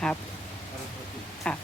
હા હા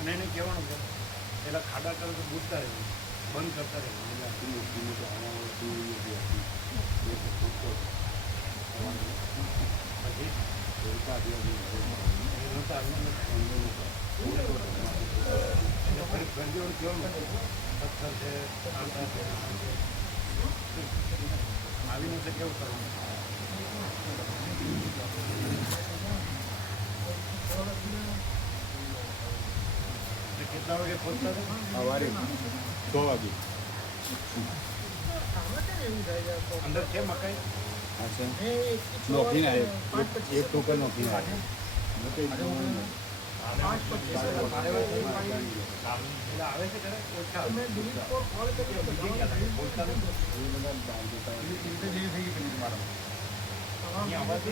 અને એને કહેવાનું કે પેલા ખાડા કરે તો બૂટતા રહેવું, બંધ કરતા રહેવું. આવીને તો કેવું કરવાનું? કેટલા વાગે પહોંચતા હતા? સવારે 6 વાગે. અંદર છે મકાઈ? હા છે, નોખીને આવે, એક ટોકર નોખીને આવે. આવે છે ત્યારે ઓછા અવાજ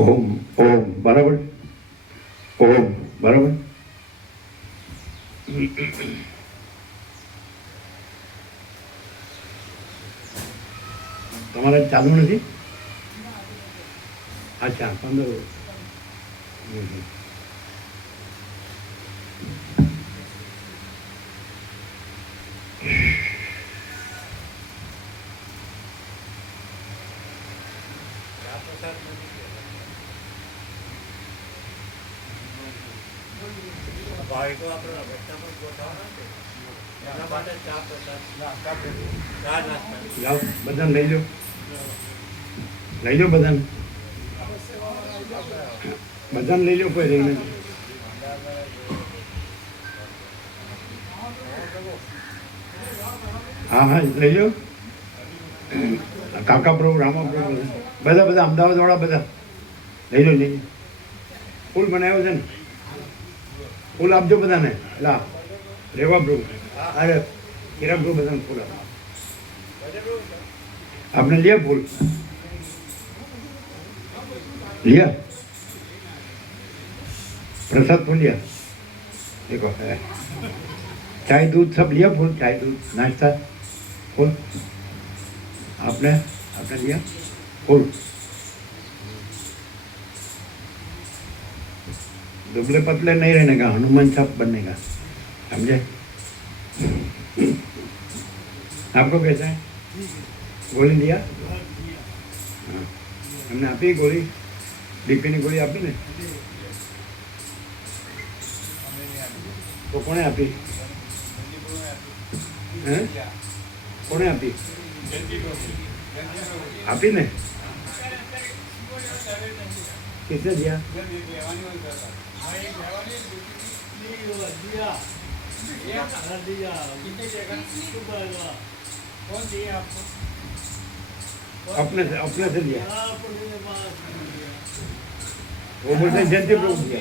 ઓમ ઓમ બરાબર, ઓમ બરાબર. તમારે ચાલુ નથી? અચ્છા 15. જાઓ બધાને લઈ લો, લઈ લો બધાને, બધાને લઈ લો, કોઈ રહીને. હા હા લઈ લો, કાકા પ્રભુ, રામા પ્રભુ, બધા બધા અમદાવાદવાળા બધા લઈ લો, લઈ લો. ફૂલ બનાવ્યો છે ને, ફૂલ આપજો બધાને. લા રેવા પ્રભુ, અરે હીરા પ્રભુ, બધાને ફૂલ આપો. आपने लिया फूल? लिया प्रसाद फूल लिया? देखो है चाय दूध सब लिया, फूल चाय दूध नाश्ता फूल आपने आपने लिया फूल? दुबले पतले नहीं रहने का, हनुमान छाप बनने का, समझे? आपको कैसा है? ગોળી लिया हाँ हमने आपी गोली बीपी ની ગોળી આપી ને તો કોણે આપી હે કોણે આપી આપી ને किसने दिया अपने से दिया वो बोलते हैं जयंती प्रभु दिया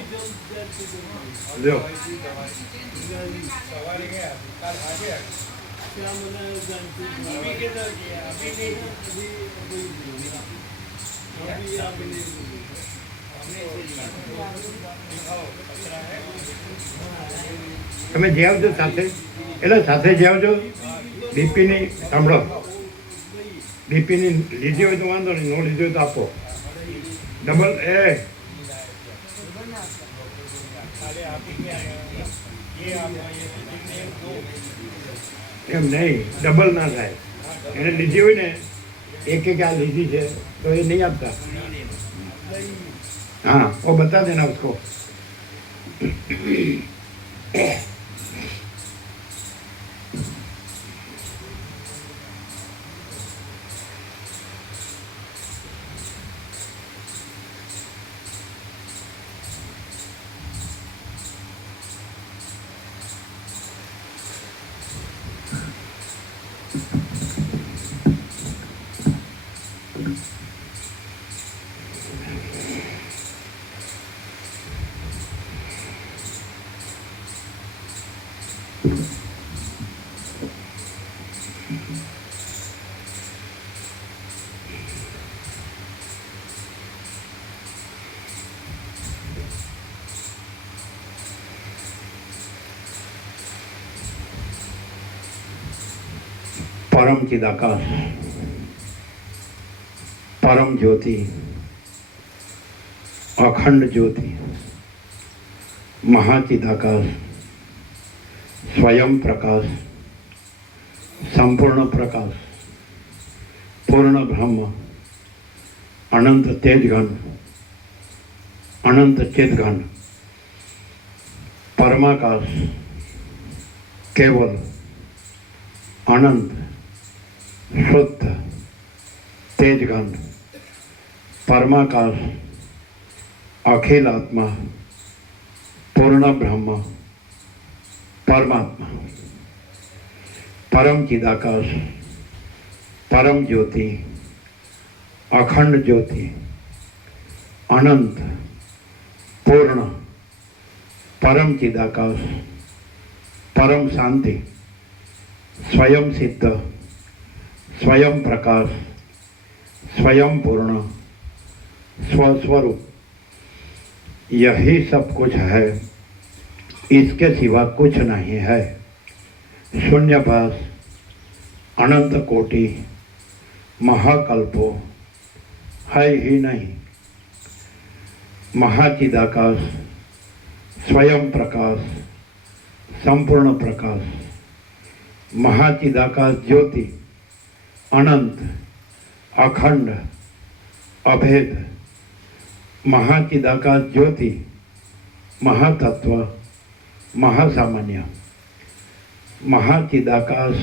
लो તમે જઈ આવજો સાથે એટલે સાથે જઈ આવજો બીપીની સાંભળો બીપીની લીધી હોય તો વાંધો નહીં નો લીધી હોય તો આપો ડબલ એમ નહીં ડબલ ના થાય એને લીધી હોય ને એક આ લીધી છે તો એ નહીં આપતા हाँ वो बता देना उसको परम चिदाकाश परम ज्योति अखंड ज्योति महाचिदाकाश स्वयं प्रकाश संपूर्ण प्रकाश पूर्ण ब्रह्म अनंत तेजघन अनंत चेतघन परमाकाश केवल अनंत शुद्ध तेजघन परमाकाश अखिल आत्मा पूर्ण ब्रह्म परमात्मा परम चिदाकाश परम ज्योति अखंड ज्योति अनंत पूर्ण परम चिदाकाश परम शांति स्वयं सिद्ध स्वयं प्रकाश स्वयं पूर्ण स्वस्वरूप यही सब कुछ है, इसके सिवा कुछ नहीं है। शून्यभास अनंत कोटि महाकल्पो है ही नहीं। महाचिदाकाश स्वयं प्रकाश संपूर्ण प्रकाश महाचिदाकाश ज्योति अनंत अखंड अभेद महाचिदाकाश ज्योति महातत्व महासामान्य महाचिदाकाश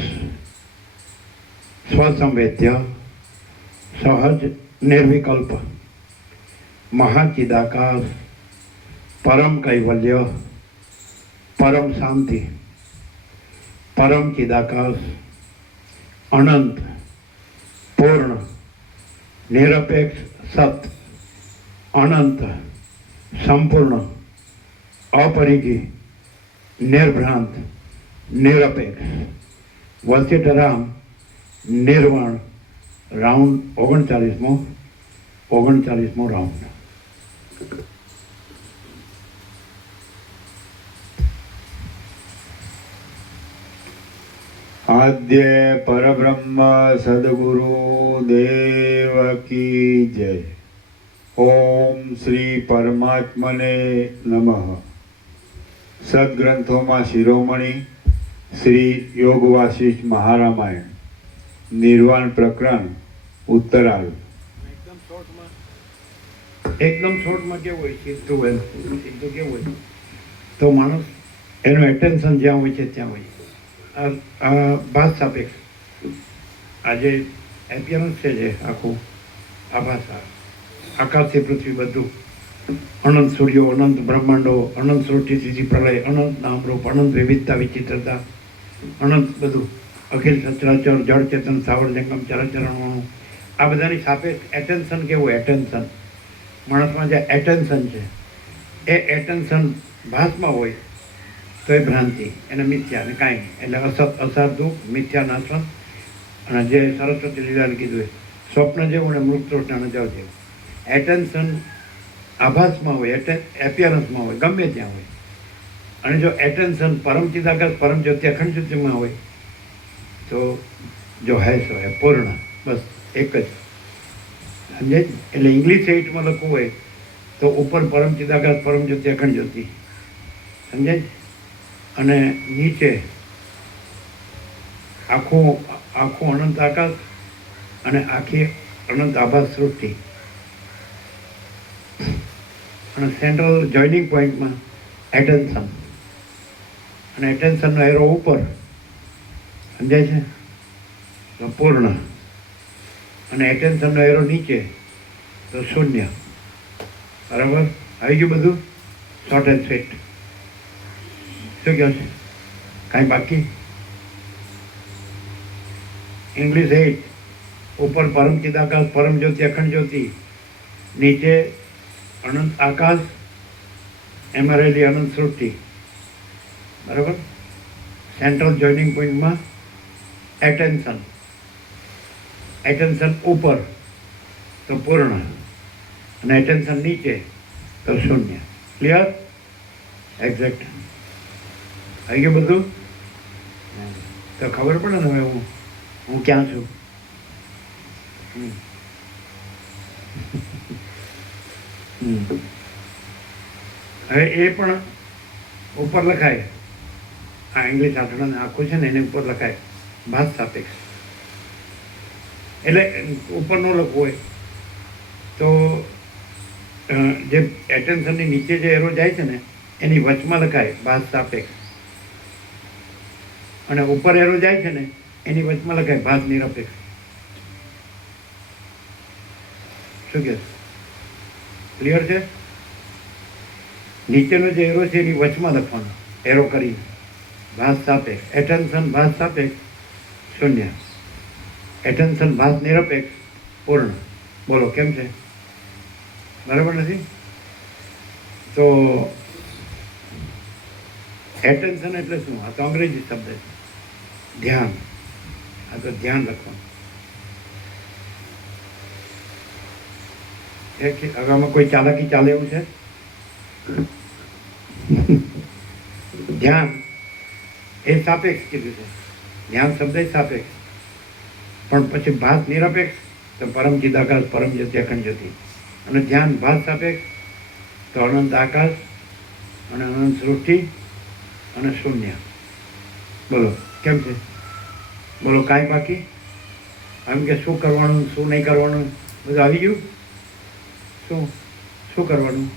स्वसंवेद्य सहज निर्विकल्प महाचिदाकाश परम कैवल्य परम शांति परम चिदाकाश अनंत पूर्ण निरपेक्ष सत्य अनंत संपूर्ण अपरिगी निर्भ्रांत निरपेक्ष वसिष्ठराम निर्वाण राउंड 39मो राउंड। आद्य परब्रह्म सद्गुरु देव की जय। ओम श्री परमात्मने नमः। सद्ग्रंथों में शिरोमणि श्री योग वासिष्ठ महारामायण નિર્વાણ પ્રકરણ ઉત્તરાલ. એકદમ શોર્ટમાં એકદમ શોર્ટમાં કેવું હોય સીધું એમ સીધું કેવું હોય તો માણસ એનું એટેન્શન જ્યાં હોય છે ત્યાં હોય. આ ભાષ સાપેક્ષ આજે એપિયરન્સ છે જે આખું આ ભાષા આકાશથી પૃથ્વી બધું અનંત સૂર્યો અનંત બ્રહ્માંડો અનંત સૃષ્ટિ સ્થિતિ પ્રલય અનંત નામરૂપ અનંત વિવિધતા વિચિત્રતા અનંત બધું અખિલ સચરાચર જળ ચેતન સાવર જંગમ ચરાચરણવાનું આ બધાની સાપેક્ષ એટેન્શન કેવું એટેન્શન માણસમાં જે એટેન્શન છે એ એટેન્શન ભાસમાં હોય તો એ ભ્રાંતિ એને મિથ્યા અને કાંઈ નહીં એટલે અસત અસાર દુઃખ મિથ્યા નાશન અને જે સરસ્વતી લીલાને કીધું એ સ્વપ્ન જેવું અને મૃત તૃષ્ણાને જળ જેવું એટેન્શન આભાસમાં હોય એપિયરન્સમાં હોય ગમે ત્યાં હોય અને જો એટેન્શન પરમચિદાકાશ પરમ જ્યોતિ અખંડ જ્યોતિમાં હોય તો જો હૈ સો હૈ પૂર્ણ બસ એક જ સમજે એટલે ઇંગ્લિશ એઇટમાં લખવું હોય તો ઉપર પરમ ચિદાકાશ પરમ જ્યોતિ અખંડ જ્યોતિ સમજે અને નીચે આખું આખું અનંત આકાશ અને આખી અનંત આભાસ સૃષ્ટિ અને સેન્ટ્રલ જોઈનિંગ પોઈન્ટમાં એટેન્શન અને એટેન્શનનો એરો ઉપર સમજાય છે તો પૂર્ણ અને એટેન્શનનો એરો નીચે તો શૂન્ય. બરાબર આવી ગયું બધું શોર્ટ એન્ડ સ્વીટ. શું કહો છે કાંઈ બાકી? ઇંગ્લિશ 8 ઉપર પરમ ચિદાકાશ પરમ જ્યોતિ અખંડ જ્યોતિ નીચે અનંત આકાશ એમાં રહેલી અનંત સૃષ્ટિ. બરાબર સેન્ટ્રલ જોઈનિંગ પોઈન્ટમાં એટેન્શન એટેન્શન ઉપર તો પૂર્ણ અને એટેન્શન નીચે તો શૂન્ય. ક્લિયર? એક્ઝેક્ટ આવી ગયું બધું? તો ખબર પડે ને હવે હું ક્યાં છું. હવે એ પણ ઉપર લખાય આ ઇંગ્લિશ આઠણાને આખું છે ને એને ઉપર લખાય ભાષ સાપેક્ષ. એટલે ઉપર ન લખવું હોય તો જે એટેન્શનની નીચે જે એરો જાય છે ને એની વચમાં લખાય ભાષ સાપેક્ષ અને ઉપર એરો જાય છે ને એની વચમાં લખાય ભાષ નિરપેક્ષ. શું કે ક્લિયર છે? નીચેનો જે એરો છે એની વચમાં લખવાનો એરો કરીને ભાષ સાપેક્ષ એટેન્શન ભાષ સાપેક્ષ શૂન્ય એટેન્શન ભાષ નિરપેક્ષ પૂર્ણ. બોલો કેમ છે? બરાબર નથી? તો એટેન્શન એટલે શું? આ તો અંગ્રેજી શબ્દ છે. ધ્યાન. આ તો ધ્યાન રાખવાનું. હવે આમાં કોઈ ચાલાકી ચાલે એવું છે? ધ્યાન એ સાપેક્ષ કીધું છે. ધ્યાન શબ્દ એ સાપેક્ષ પણ પછી ભાષ નિરપેક્ષ તો પરમ ચિદાકાશ પરમ જ્યોતિ અખંડ જ્યોતિ અને ધ્યાન ભાષ સાપેક્ષ તો અનંત આકાશ અને અનંત સૃષ્ટિ અને શૂન્ય. બોલો કેમ છે? બોલો કાંઈ બાકી? આમ કે શું કરવાનું શું નહીં કરવાનું બધું આવી ગયું? શું શું કરવાનું?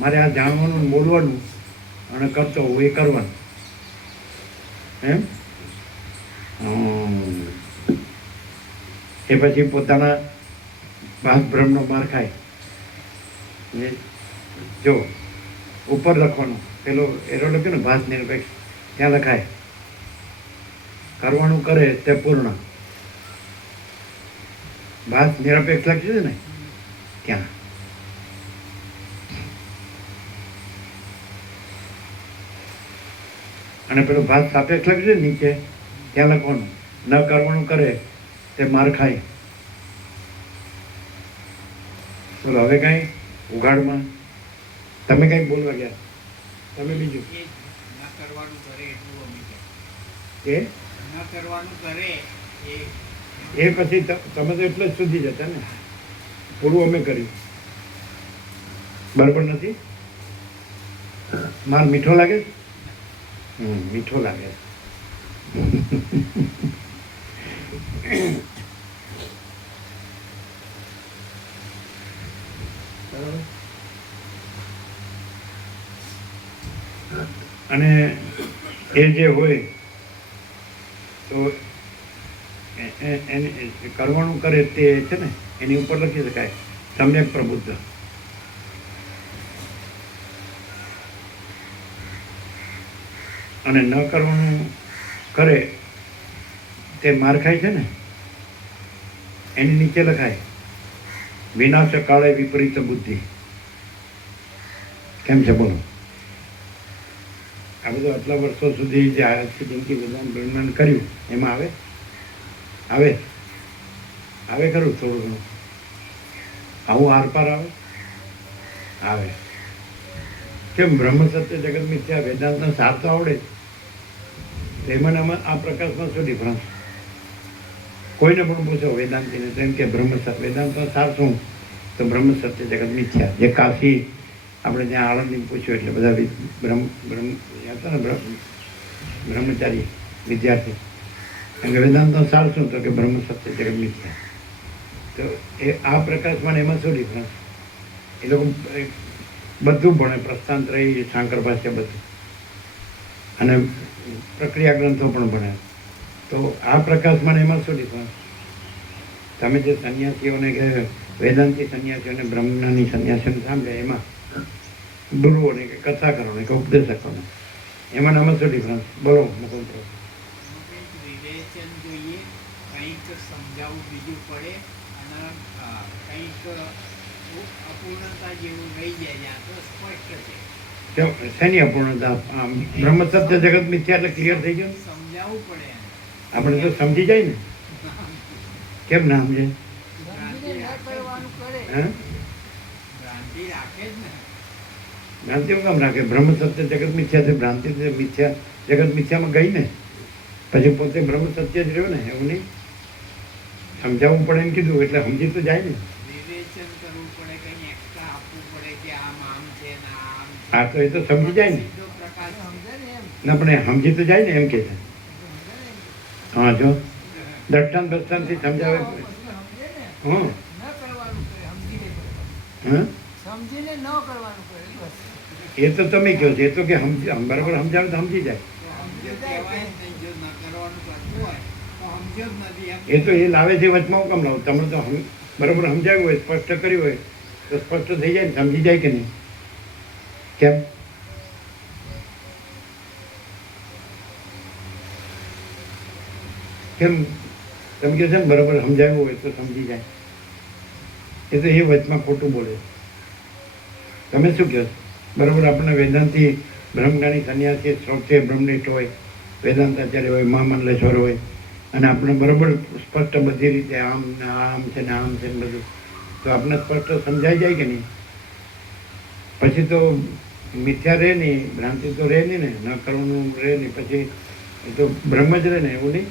મારે આ જાણવાનું બોલવાનું અને કરતો હોવું એ કરવાનું એમ. એ પછી પોતાના ભાષ ભ્રમનો માર ખાય. જો ઉપર લખવાનું પેલો એરો લખ્યો ને ભાષ નિરપેક્ષ ત્યાં લખાય કરવાનું કરે તે પૂર્ણ. ભાષ નિરપેક્ષ લખ્યું છે ને ત્યાં અને પેલું ભાષ સાપેક્ષ લખ્યું છે નીચે ત્યાં લખવાનું ન કરવાનું કરે તે માર ખાય. બોલો હવે કાંઈ ઉઘાડમાં તમે કંઈક બોલવા ગયા? તમે બીજું એ ન કરવાનું કરે એટલું અમે કે ન કરવાનું કરે એ પછી તમે તો એટલે જ સુધી જતા ને પૂરું અમે કર્યું. બરાબર નથી? માર મીઠો લાગે? મીઠો લાગે. બરાબર. અને એ જે હોય તો એને કરવાનું કરે તે છે ને એની ઉપર લખી શકાય સમ્યક પ્રબુદ્ધ. અને ન કરવાનું કરે તે માર ખાય છે ને એની નીચે લખાય વિનાશ કાળે વિપરીત બુદ્ધિ. કેમ છે બોલો? આ બધું આટલા વર્ષો સુધી જે આજથી જિંદગી વર્ણન કર્યું એમાં આવે આવે આવે ખરું થોડું ઘણું આવું આરપાર આવે આવે. કેમ બ્રહ્મ સત્ય જગત મિથ્યા વેદાંતનો સાર તો આવડે જ. એમાં આ પ્રકાશમાં શું ડિફરન્સ? કોઈને પણ પૂછો વેદાંતિને તો એમ કે બ્રહ્મ સત્ય વેદાંતનો સાર શું? તો બ્રહ્મ સત્ય જગત મિથ્યા. જે કાશી આપણે ત્યાં આણંદની પૂછ્યું એટલે બધા હતા ને બ્રહ્મચારી વિદ્યાર્થી કારણ કે વેદાંતનો સાર શું? તો કે બ્રહ્મ સત્ય જગત મિથ્યા. તો એ આ પ્રકાશમાં એમાં શું ડિફરન્સ? એ લોકો બધું ભણે, પ્રસ્થાંત રહી, શાંકર ભાષ્ય બધું, અને પ્રક્રિયા ગ્રંથો પણ ભણે. તો આ પ્રકાશમાં એમાં શું ડિફરન્સ? તમે જે સંન્યાસીઓને કે વેદાંતી સંન્યાસીઓને બ્રહ્મજ્ઞાની સંન્યાસીઓને સાંભળે એમાં ગુરુઓને કે કથાકારોને કે ઉપદેશકોને એમાં આમાં શું ડિફરન્સ? બોલો મુકુંદ. કંઈક વિવેચન જોઈએ, કંઈક સમજાવવું બીજું પડે, અને કંઈક અપૂર્ણતા જેવું રહી જાય ત્યાં તો સ્પષ્ટ છે. શેની અપૂર્ણતા? બ્રહ્મ સત્ય જગત મિથ્યા એટલે ક્લિયર થઈ ગયું. સમજાવવું પડે એને. આપણે તો સમજી જાય ને. કેમ ના સમજે? ભ્રાંતિ રાખે હે? ભ્રાંતિ રાખે જ ને. ભ્રાંતિઓ કેમ રાખે? બ્રહ્મ સત્ય જગત મિથ્યા છે, ભ્રાંતિ મિથ્યા જગત મિથ્યામાં ગઈ ને પછી પોતે બ્રહ્મ સત્ય જ રહ્યો ને. એવું નહીં, સમજાવવું પડે એમ કીધું એટલે સમજી તો જાય ને. વિવેચન કરવું પડે, કંઈ એક્સ્ટ્રા આપવું પડે કે આમ આમ છે ને આમ છે. હા તો એ તો સમજી જાય ને. સીધો પ્રકાશ સમજે ને એમ. ના પણ એ સમજી તો જાય ને એમ કે છે. હા જો દ્રષ્ટાંત દ્રષ્ટાંતથી સમજાવે. હા હા સમજીને ન કરવાનું કરે બસ. એ તો તમે કહો છો. એ તો કે બરાબર સમજાવે તો સમજી જાય. સમજ્યો કહેવાય જ નહીં. જો ન કરવાનું કરતું હોય તો સમજ્યો જ નથી એમ. એ તો એ લાવે છે વચમાં હું કેમ લાવું? તમે તો બરાબર સમજાવ્યું હોય, સ્પષ્ટ કર્યું હોય તો સ્પષ્ટ થઈ જાય ને, સમજી જાય કે નહીં? કેમ? કેમ તમે કહો છો ને બરાબર સમજાવ્યું હોય તો સમજી જાય. એ તો એ વચમાં ખોટું બોલે. તમે શું કહો? બરાબર આપણને વેદાંતિ બ્રહ્મજ્ઞાની સંન્યાસી શ્રોતે બ્રહ્મનિષ્ઠ હોય, વેદાંતાચાર્ય હોય, મહામંડલેશ્વર હોય, અને આપણે બરાબર સ્પષ્ટ બધી રીતે આમ ને આમ છે ને આમ છે ને બધું, તો આપણે સ્પષ્ટ સમજાઈ જાય કે નહીં? પછી તો મિથ્યા રહે નહીં, ભ્રાંતિ તો રહે નહીં ને, ન કરવાનું રહે નહીં, પછી એ તો બ્રહ્મ જ રહે ને. એવું નહીં?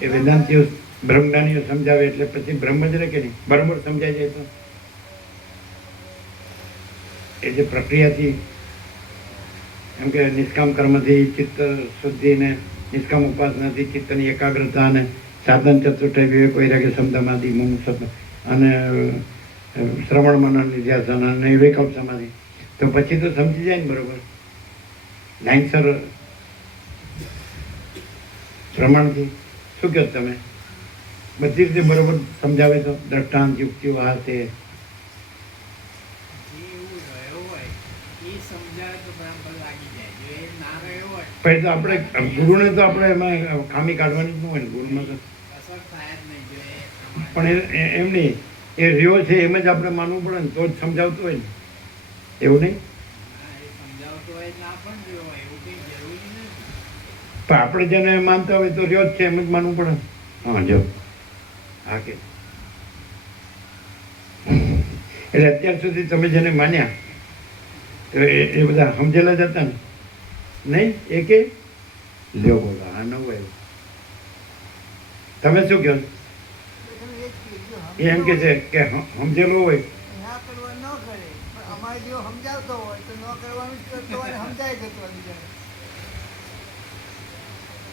એ વેદાંતિઓ બ્રહ્મજ્ઞાનીઓ સમજાવે એટલે પછી બ્રહ્મ જ રહે કે નહીં? બરાબર સમજાઈ જાય તો એ જે પ્રક્રિયાથી એમ કે નિષ્કામ કર્મથી ચિત્ત શુદ્ધિ ને નિષ્કામ ઉપાસનાથી ચિત્તની એકાગ્રતા અને સાધન ચતુષ્ટય વિવેક વૈરાગ્ય સમદમાદિ મુમુક્ષ અને શ્રવણ મનન નિધ્યાસન અને વિવેકલ્પ સમાધિ, તો પછી તો સમજી જાય ને બરોબર લાઈનસર પ્રમાણથી. શું કહો તમે? બધી રીતે બરોબર સમજાવે તો દ્રષ્ટાંત યુક્તિઓ આ તે જે એવું રહ્યો હોય એ સમજાવે તો બરાબર લાગી જાય. જો એ ના રહ્યો હોય પછી તો આપણે ગુરુને તો આપણે એમાં ખામી કાઢવાની જ ન હોય ને. ગુરુમાં તો અસર થાય જ નહીં. જો એ પ્રમાણે પણ એમ નહીં, એ રહ્યો છે એમ જ આપણે માનવું પડે ને તો જ સમજાવતું હોય ને. એવું નહીં? હા, એ સમજાવતો હોય ના પણ રહ્યો હોય એવું કંઈ જરૂરી નથી. પણ આપણે જેને માનતા હોય તો રહ્યો જ છે એમ જ માનવું પડે. હા જો હા કે એટલે અત્યાર સુધી તમે જેને માન્યા તો એ બધા સમજેલા જ હતા ને? નહીં? એ કે લ્યો બોલો હા ન હોય. તમે શું કહો? તમે એ જ કીધું, એ એમ કે છે કે સમજેલો હોય ના કરવા ન કરે, પણ અમારે જેવો સમજાવતો હોય તો ન કરવાનું જ કરતો હોય ને સમજાય જતો બીજાને.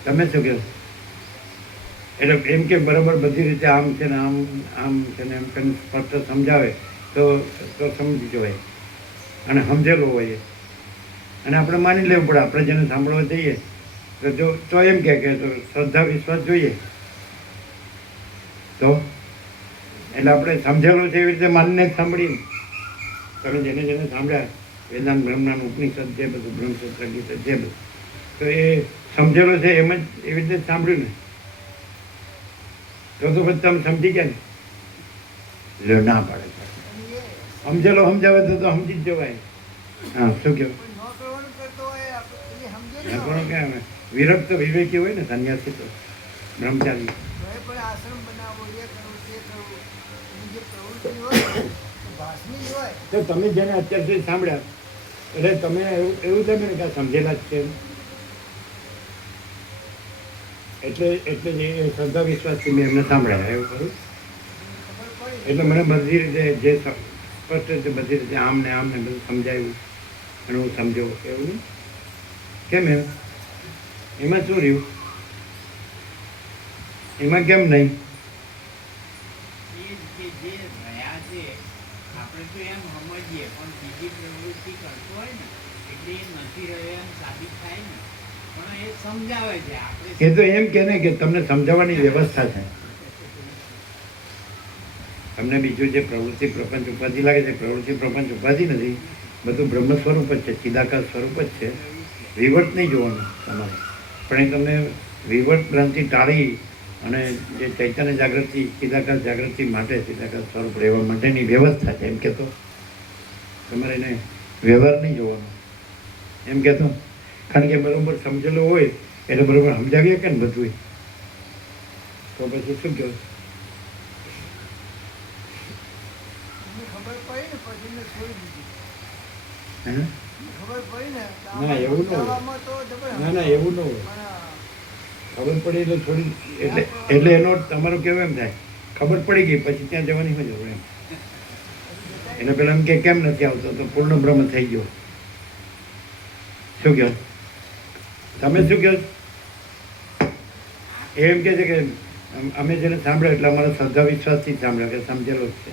તમે શું કહો? એટલે એમ કે બરાબર બધી રીતે આમ છે ને આમ છે ને એમ કરીને સ્પષ્ટ સમજાવે તો સમજી જવાય અને સમજેલો હોય અને આપણે માની લેવું પડે. આપણે જેને સાંભળવા જઈએ તો એમ કે તો શ્રદ્ધા વિશ્વાસ જોઈએ તો એટલે આપણે સમજેલો છે એવી રીતે માનીને જ સાંભળીએ. તમે જેને સાંભળ્યા વેદાંત બ્રહ્મનાન ઉપનિષદ જે બધું બ્રહ્મસૂત્ર ગીતા જે બધું તો એ સમજેલો છે એમ જ એવી રીતે જ સાંભળ્યું ને તો પછી તમે સમજી ગયા ને લ્યો ના પાડે સમજેલો સમજાવે તો સમજી જ જવાય. હા શું કહ્યું? પણ ન કરવાનું કરતો હોય આપણે સમજે ના કરો કેમ વિરક્ત વિવેકી હોય ને સંન્યાસી તો બ્રહ્મચારી તો એ પણ આશ્રમ બનાવવો એ કરવું તે કરવું એની જે પ્રવૃત્તિ હોય ને, એ ભાષની જ હોય. તો તમે જેને અત્યાર સુધી સાંભળ્યા એટલે તમે એવું તમે ને કે આ સમજેલા જ છે એટલે જે શ્રદ્ધા વિશ્વાસથી મેં એમને સાંભળ્યા એવું કરું. ખબર પડી એટલે મને બધી રીતે જે સ્પષ્ટ રીતે બધી રીતે આમ ને બધું સમજાયું અને હું સમજો એવું નહીં કેમ એમાં શું રહ્યું એમાં કેમ નહીં? એ જે રહ્યા છે આપણે તો એમ સમજીએ પણ બીજી પ્રવૃત્તિ કરતો હોય ને એટલે એ નથી રહ્યો એમ સાબિત થાય ને પણ એ સમજાવે છે આપણે એ તો એમ કે ને કે તમને સમજાવવાની વ્યવસ્થા છે. તમને બીજું જે પ્રવૃત્તિ પ્રપંચ ઉપાધિ લાગે છે પ્રવૃત્તિ પ્રપંચ ઉપાધિ નથી, બધું બ્રહ્મ સ્વરૂપ જ છે, ચિદાકાર સ્વરૂપ જ છે. વિવર્ત નહીં જોવાનું તમારે, પણ એ તમને વિવર્ત ભ્રાંતિ ટાળી અને જે ચૈતન્ય જાગૃતિ ચિદાકાર જાગૃતિ માટે ચિદાકાર સ્વરૂપ રહેવા માટેની વ્યવસ્થા છે એમ કહેતો. તમારે એને વ્યવહાર નહીં જોવાનો એમ કહેતો, કારણ કે બરાબર સમજેલો હોય એટલે બરાબર સમજાવીએ કે ને બધું તો પછી શું કહો? એમને ખબર પડી ને પછી મેં છોડી દીધી. હે ખબર પડી ને તો ના, એવું ન હોય. સમજાવવામાં તો જબર ના એવું ન હોય. પણ ખબર પડી એટલે થોડી એટલે એનો તમારું કેવું એમ થાય ખબર પડી ગઈ પછી ત્યાં જવાની હોય જરૂર એમ. એને પેલા એમ કે કેમ નથી આવતો તો પૂર્ણ બ્રહ્મ થઈ ગયો. શું કહો તમે શું કહો? એમ કે છે કે અમે જેને સાંભળ્યો એટલે અમારા શ્રદ્ધા વિશ્વાસથી જ સાંભળ્યો કે સમજેલો જ છે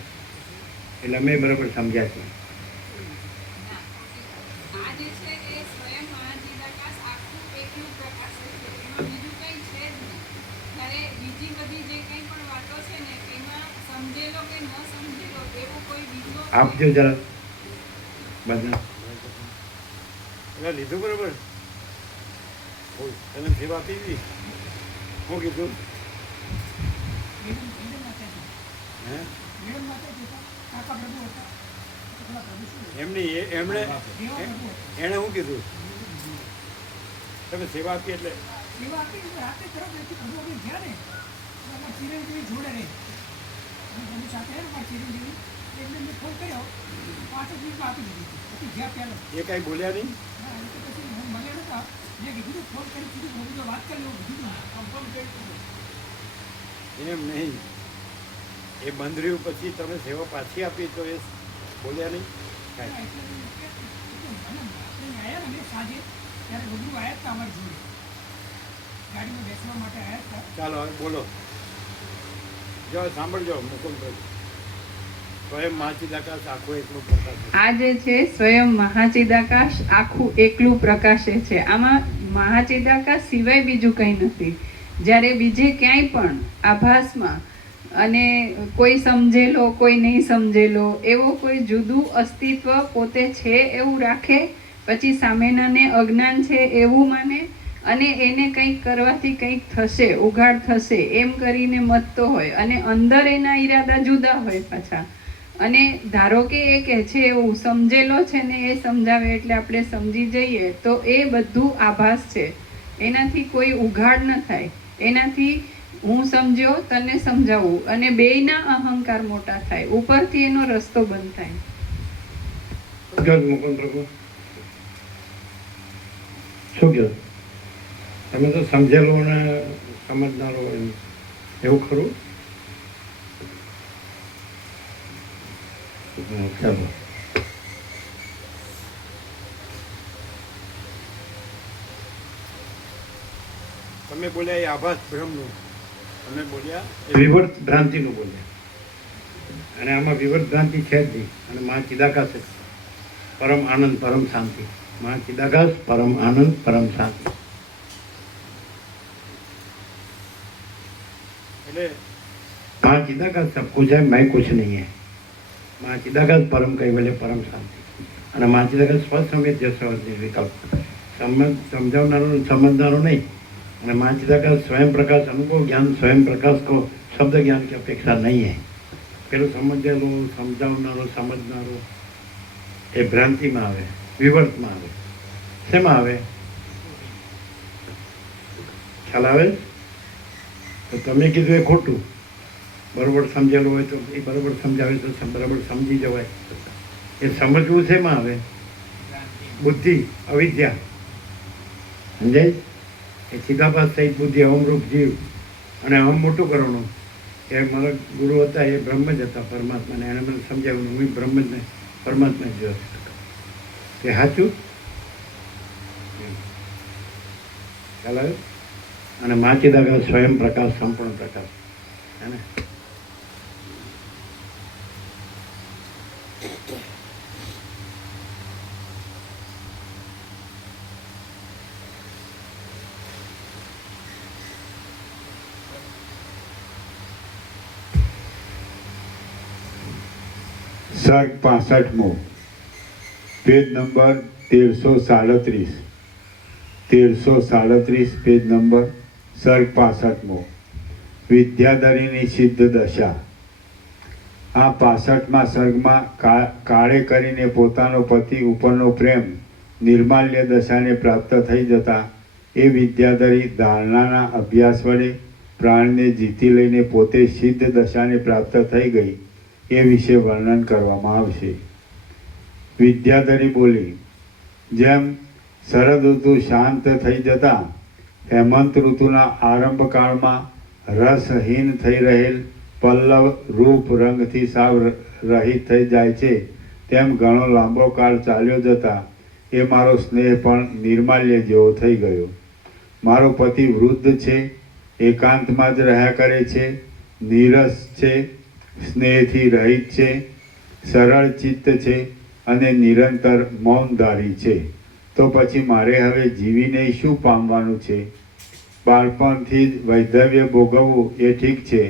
એટલે અમે બરાબર સમજ્યા છીએ. આ જે છે એ સ્વયં મહાચિદાકાશ આખું એકલું પ્રકાશે છે, એમાં બીજું કંઈ છે જ નહીં. જ્યારે બીજી બધી જે કંઈ પણ વાતો છે ને એમાં સમજેલો કે ન સમજેલો એવો કોઈ બીજો આપજો જરા બધા એટલે લીધું બરાબર એને સેવા આપી દીધી. શું કીધું હે એમની એમણે એણે શું કીધું તમે સેવા આપી એટલે એ કાંઈ બોલ્યા નહીં. એમ નહીં એ બંધ રહ્યું પછી તમે સેવા પાછી આપી તો એ બોલ્યા નહીં કાંઈ. ચાલો હવે બોલો. જો સાંભળજો મુકુંદભાઈ, સ્વયં મહાચિદાકાશ આખું એકલું પ્રકાશ. આ જે છે સ્વયં મહાચિદાકાશ આખું એકલું પ્રકાશે છે. આમાં મહાચિદાકાશ સિવાય બીજું કંઈ નથી. જ્યારે બીજે ક્યાંય પણ આભાસમાં અને કોઈ સમજેલો કોઈ નહીં સમજેલો એવો કોઈ જુદું અસ્તિત્વ પોતે છે એવું રાખે, પછી સામેનાને અજ્ઞાન છે એવું માને અને એને કંઈક કરવાથી કંઈક થશે, ઉઘાડ થશે એમ કરીને મતતો હોય અને અંદર એના ઈરાદા જુદા હોય પાછા. અને ધારો કે એ કહે છે એવું સમજેલો છે ને એ સમજાવે એટલે આપણે સમજી જઈએ તો એ બધું આભાસ છે, એનાથી કોઈ ઉઘાડ ન થાય. એનાથી હું સમજ્યો તને સમજાવું અને બેયના અહંકાર મોટા થાય, ઉપરથી એનો રસ્તો બંધ થાય. મુકુંદ પ્રભુ શું કહો? તમે તો સમજેલો ને સમજનારો એવું ખરું? ચાલો તમે બોલ્યા એ આભાસ બ્રહ્મનું તમે બોલ્યા વિવર્ત ભ્રાંતિનું બોલ્યા, અને આમાં વિવર્ત ભ્રાંતિ છે જ નહીં. અને મા ચિદાકાશ જ પરમ આનંદ પરમ શાંતિ. મા ચિદાકાશ પરમ આનંદ પરમ શાંતિ. એટલે माँ चिदाकाश सब कुछ है, मैं कुछ नहीं है. माँ चिदाकाश परम कैवल्य परम शांति. અને માँ चिदाकाश સ્વસંવેદ વિકલ્પ સમજાવનારો સમજનારો નહીં. અને माँ चिदाकाश स्वयं प्रकाश अनुभव ज्ञान स्वयं प्रकाश को शब्द ज्ञान की अपेक्षा नहीं है. પેલું સમજેલો સમજાવનારો સમજનારો એ ભ્રાંતિમાં આવે, વિવર્તમાં આવે. શેમાં આવે? ખ્યાલ આવે? તો તમે કીધું એ ખોટું. બરોબર સમજેલું હોય તો એ બરોબર સમજાવે તો બરોબર સમજી જવાય. એ સમજવું શેમાં આવે? બુદ્ધિ, અવિદ્યા. સમજાય? એ ચિદાભાસ સહિત બુદ્ધિ, અહમરૂપ જીવ અને અહમ મોટું કરવાનું. એ મારા ગુરુ હતા, એ બ્રહ્મ જ હતા, પરમાત્માને. એને મને સમજાવ્યું, હું બ્રહ્મ જ ને પરમાત્મા જ જોયો. એ સાચું ખ્યાલ આવ્યો? અને મા ચિદાકાશ સ્વયં પ્રકાશ, સંપૂર્ણ પ્રકાશ. હે ને? સર્ગ 65મો, પેજ નંબર 1337. 1337 પેજ નંબર, સર્ગ 65મો. વિદ્યાધરીની સિદ્ધ દશા. આ 65મા સર્ગમાં કાળે કરીને પોતાનો પતિ ઉપરનો પ્રેમ નિર્માલ્ય દશાને પ્રાપ્ત થઈ જતા એ વિદ્યાધરી ધારણાના અભ્યાસ વડે પ્રાણને જીતી લઈને પોતે સિદ્ધ દશાને પ્રાપ્ત થઈ ગઈ એ વિશે વર્ણન કરવામાં આવશે. વિદ્યાધરી બોલી, જેમ શરદ ઋતુ શાંત થઈ જતાં હેમંત ઋતુના આરંભકાળમાં રસહીન થઈ રહેલ પલ્લવ રૂપ રંગથી સાવ રહિત થઈ જાય છે, તેમ ઘણો લાંબો કાળ ચાલ્યો જતાં એ મારો સ્નેહ પણ નિર્માલ્ય જેવો થઈ ગયો. મારો પતિ વૃદ્ધ છે, એકાંતમાં જ રહ્યા કરે છે, નીરસ છે, સ્નેહથી રહિત છે, સરળ ચિત્ત છે અને નિરંતર મૌનધારી છે. તો પછી મારે હવે જીવીને શું પામવાનું છે? બાળપણથી જ વૈધવ્ય ભોગવવું એ ઠીક છે,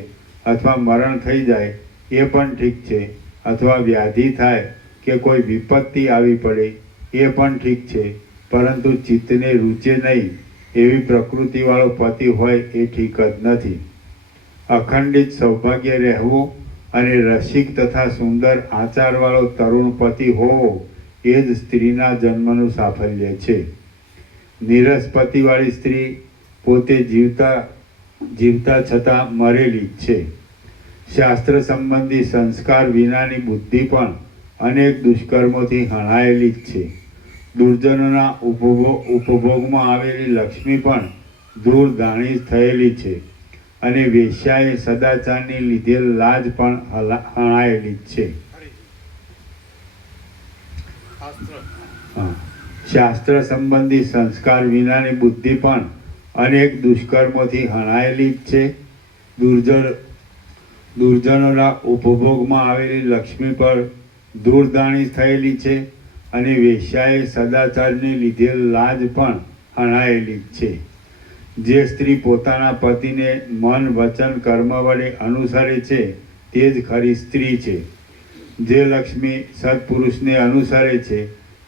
અથવા મરણ થઈ જાય એ પણ ઠીક છે, અથવા વ્યાધિ થાય કે કોઈ વિપત્તિ આવી પડે એ પણ ઠીક છે, પરંતુ ચિત્તને રૂચે નહીં એવી પ્રકૃતિવાળો પતિ હોય એ ઠીક જ નથી. અખંડિત સૌભાગ્ય રહેવું અને રસિક તથા સુંદર આચારવાળો તરુણ પતિ હોવો એ જ સ્ત્રીના જન્મનું સાફલ્ય છે. નીરસ પતિવાળી સ્ત્રી પોતે જીવતા છતાં મરેલી જ છે. શાસ્ત્ર સંબંધી સંસ્કાર વિનાની બુદ્ધિ પણ અનેક દુષ્કર્મોથી હણાયેલી જ છે. દુર્જનોના ઉપભોગમાં આવેલી લક્ષ્મી પણ દૂરધાણી થયેલી છે, અને વેશ્યાએ સદાચારની લીધેલ લાજ પણ હણાયેલી જ છે. શાસ્ત્ર સંબંધી સંસ્કાર વિનાની બુદ્ધિ પણ અનેક દુષ્કર્મોથી હણાયેલી જ છે. દુર્જનોના ઉપભોગમાં આવેલી લક્ષ્મી પર દૂરદાણી થયેલી છે, અને વેશ્યાએ સદાચારની લીધેલ લાજ પણ હણાયેલી જ છે. જે સ્ત્રી પોતાના પતિને મન વચન કર્મ વડે અનુસરે છે તે જ ખરી સ્ત્રી છે. જે લક્ષ્મી સત્પુરુષને અનુસરે છે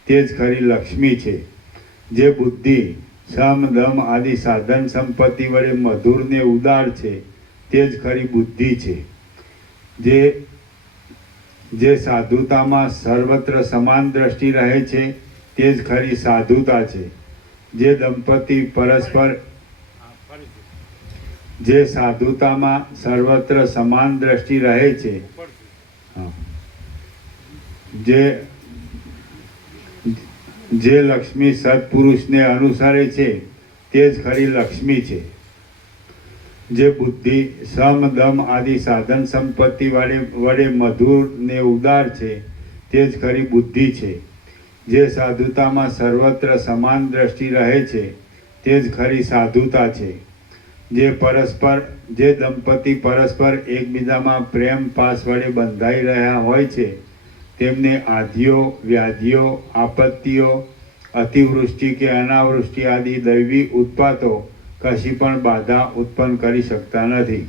તે જ ખરી લક્ષ્મી છે. જે બુદ્ધિ સમ દમ આદિ સાધન સંપત્તિ વડે મધુર ને ઉદાર છે તે જ ખરી બુદ્ધિ છે. જે સાધુતામાં સર્વત્ર સમાન દ્રષ્ટિ રહે છે તે જ ખરી સાધુતા છે. જે દંપતી પરસ્પર જે સાધુતામાં સર્વત્ર સમાન દ્રષ્ટિ રહે છે, જે લક્ષ્મી સત્પુરુષને અનુસરે છે તે જ ખરી લક્ષ્મી છે. જે બુદ્ધિ સમ દમ આદિ સાધન સંપત્તિ વડે મધુર ને ઉદાર છે તે જ ખરી બુદ્ધિ છે. જે સાધુતામાં સર્વત્ર સમાન દ્રષ્ટિ રહે છે તે જ ખરી સાધુતા છે. જે દંપતી પરસ્પર એકબીજામાં પ્રેમ પાસ વડે બંધાઈ રહ્યા હોય છે તેમને આધિઓ, વ્યાધિઓ, આપત્તિઓ, અતિવૃષ્ટિ કે અનાવૃષ્ટિ આદિ દૈવી ઉત્પાતો કશી પણ બાધા ઉત્પન્ન કરી શકતા નથી.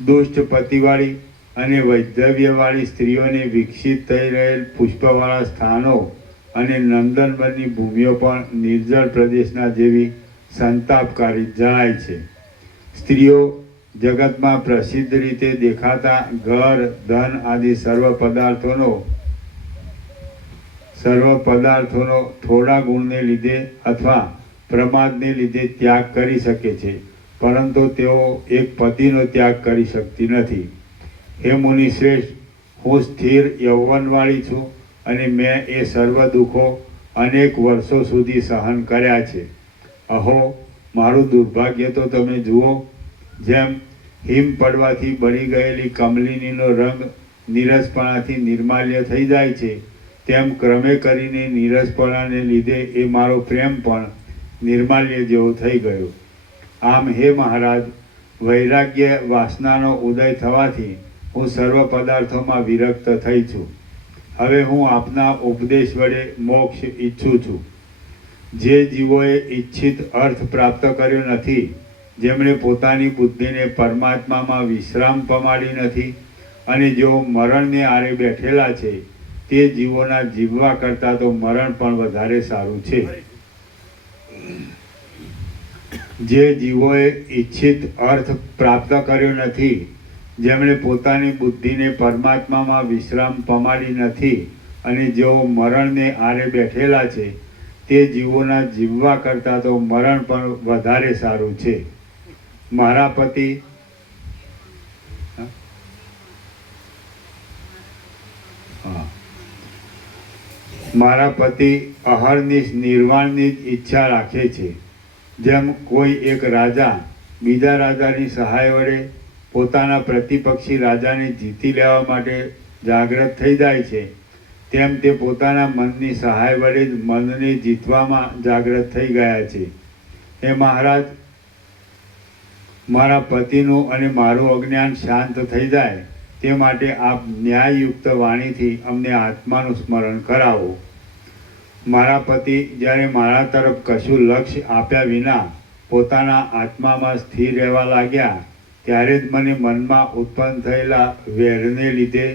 દુષ્ટ પતિવાળી અને વૈધવ્યવાળી સ્ત્રીઓને વિકસિત થઈ રહેલ પુષ્પવાળા સ્થાનો અને નંદનવનની ભૂમિઓ પણ નિર્જળ પ્રદેશના જેવી સંતાપકારી જણાય છે. સ્ત્રીઓ જગતમાં પ્રસિદ્ધ રીતે દેખાતા ઘર, ધન આદિ સર્વ પદાર્થોનો થોડા ગુણને લીધે અથવા પ્રમાદને લીધે ત્યાગ કરી શકે છે, પરંતુ તેઓ એક પતિનો ત્યાગ કરી શકતી નથી. હે મુનિ શ્રેષ્ઠ, હું સ્થિર યૌવનવાળી છું અને મેં એ સર્વ દુઃખો અનેક વર્ષો સુધી સહન કર્યા છે. અહો, મારું દુર્ભાગ્ય તો તમે જુઓ. જેમ હિમ પડવાથી બળી ગયેલી કમલિનીનો રંગ નીરસપણાથી નિર્માલ્ય થઈ જાય છે, તેમ ક્રમે કરીને નીરસપણાને લીધે એ મારો પ્રેમ પણ નિર્માલ્ય જેવો થઈ ગયો. આમ હે મહારાજ, વૈરાગ્ય વાસનાનો ઉદય થવાથી હું સર્વ પદાર્થોમાં વિરક્ત થઈ છું. હવે હું આપના ઉપદેશ વડે મોક્ષ ઈચ્છું છું. જે જીવોએ ઈચ્છિત અર્થ પ્રાપ્ત કર્યો નથી, જેમણે પોતાની બુદ્ધિને પરમાત્મામાં વિશ્રામ પમાડી નથી અને જેઓ મરણને આરે બેઠેલા છે, તે જીવોના જીવવા કરતાં તો મરણ પણ વધારે સારું છે. જે જીવોએ ઈચ્છિત અર્થ પ્રાપ્ત કર્યો નથી, જેમણે પોતાની બુદ્ધિને પરમાત્મામાં વિશ્રામ પમાડી નથી અને જેઓ મરણને આરે બેઠેલા છે, તે જીવોના જીવવા કરતાં તો મરણ પણ વધારે સારું છે. મારા પતિ અહર્નિશ નિર્વાણની જ ઈચ્છા રાખે છે. જેમ કોઈ એક રાજા બીજા રાજાની સહાય વડે પોતાના પ્રતિપક્ષી રાજાને જીતી લેવા માટે જાગૃત થઈ જાય છે, તેમ તે પોતાના મનની સહાય વડે જ મનને જીતવામાં જાગૃત થઈ ગયા છે. હે મહારાજ, મારા પતિનું અને મારું અજ્ઞાન શાંત થઈ જાય તે માટે આપ ન્યાયયુક્ત વાણીથી અમને આત્માનું સ્મરણ કરાવો. મારા પતિ જ્યારે મારા તરફ કશું લક્ષ્ય આપ્યા વિના પોતાના આત્મામાં સ્થિર રહેવા લાગ્યા, ત્યારે જ મને મનમાં ઉત્પન્ન થયેલા વેરને લીધે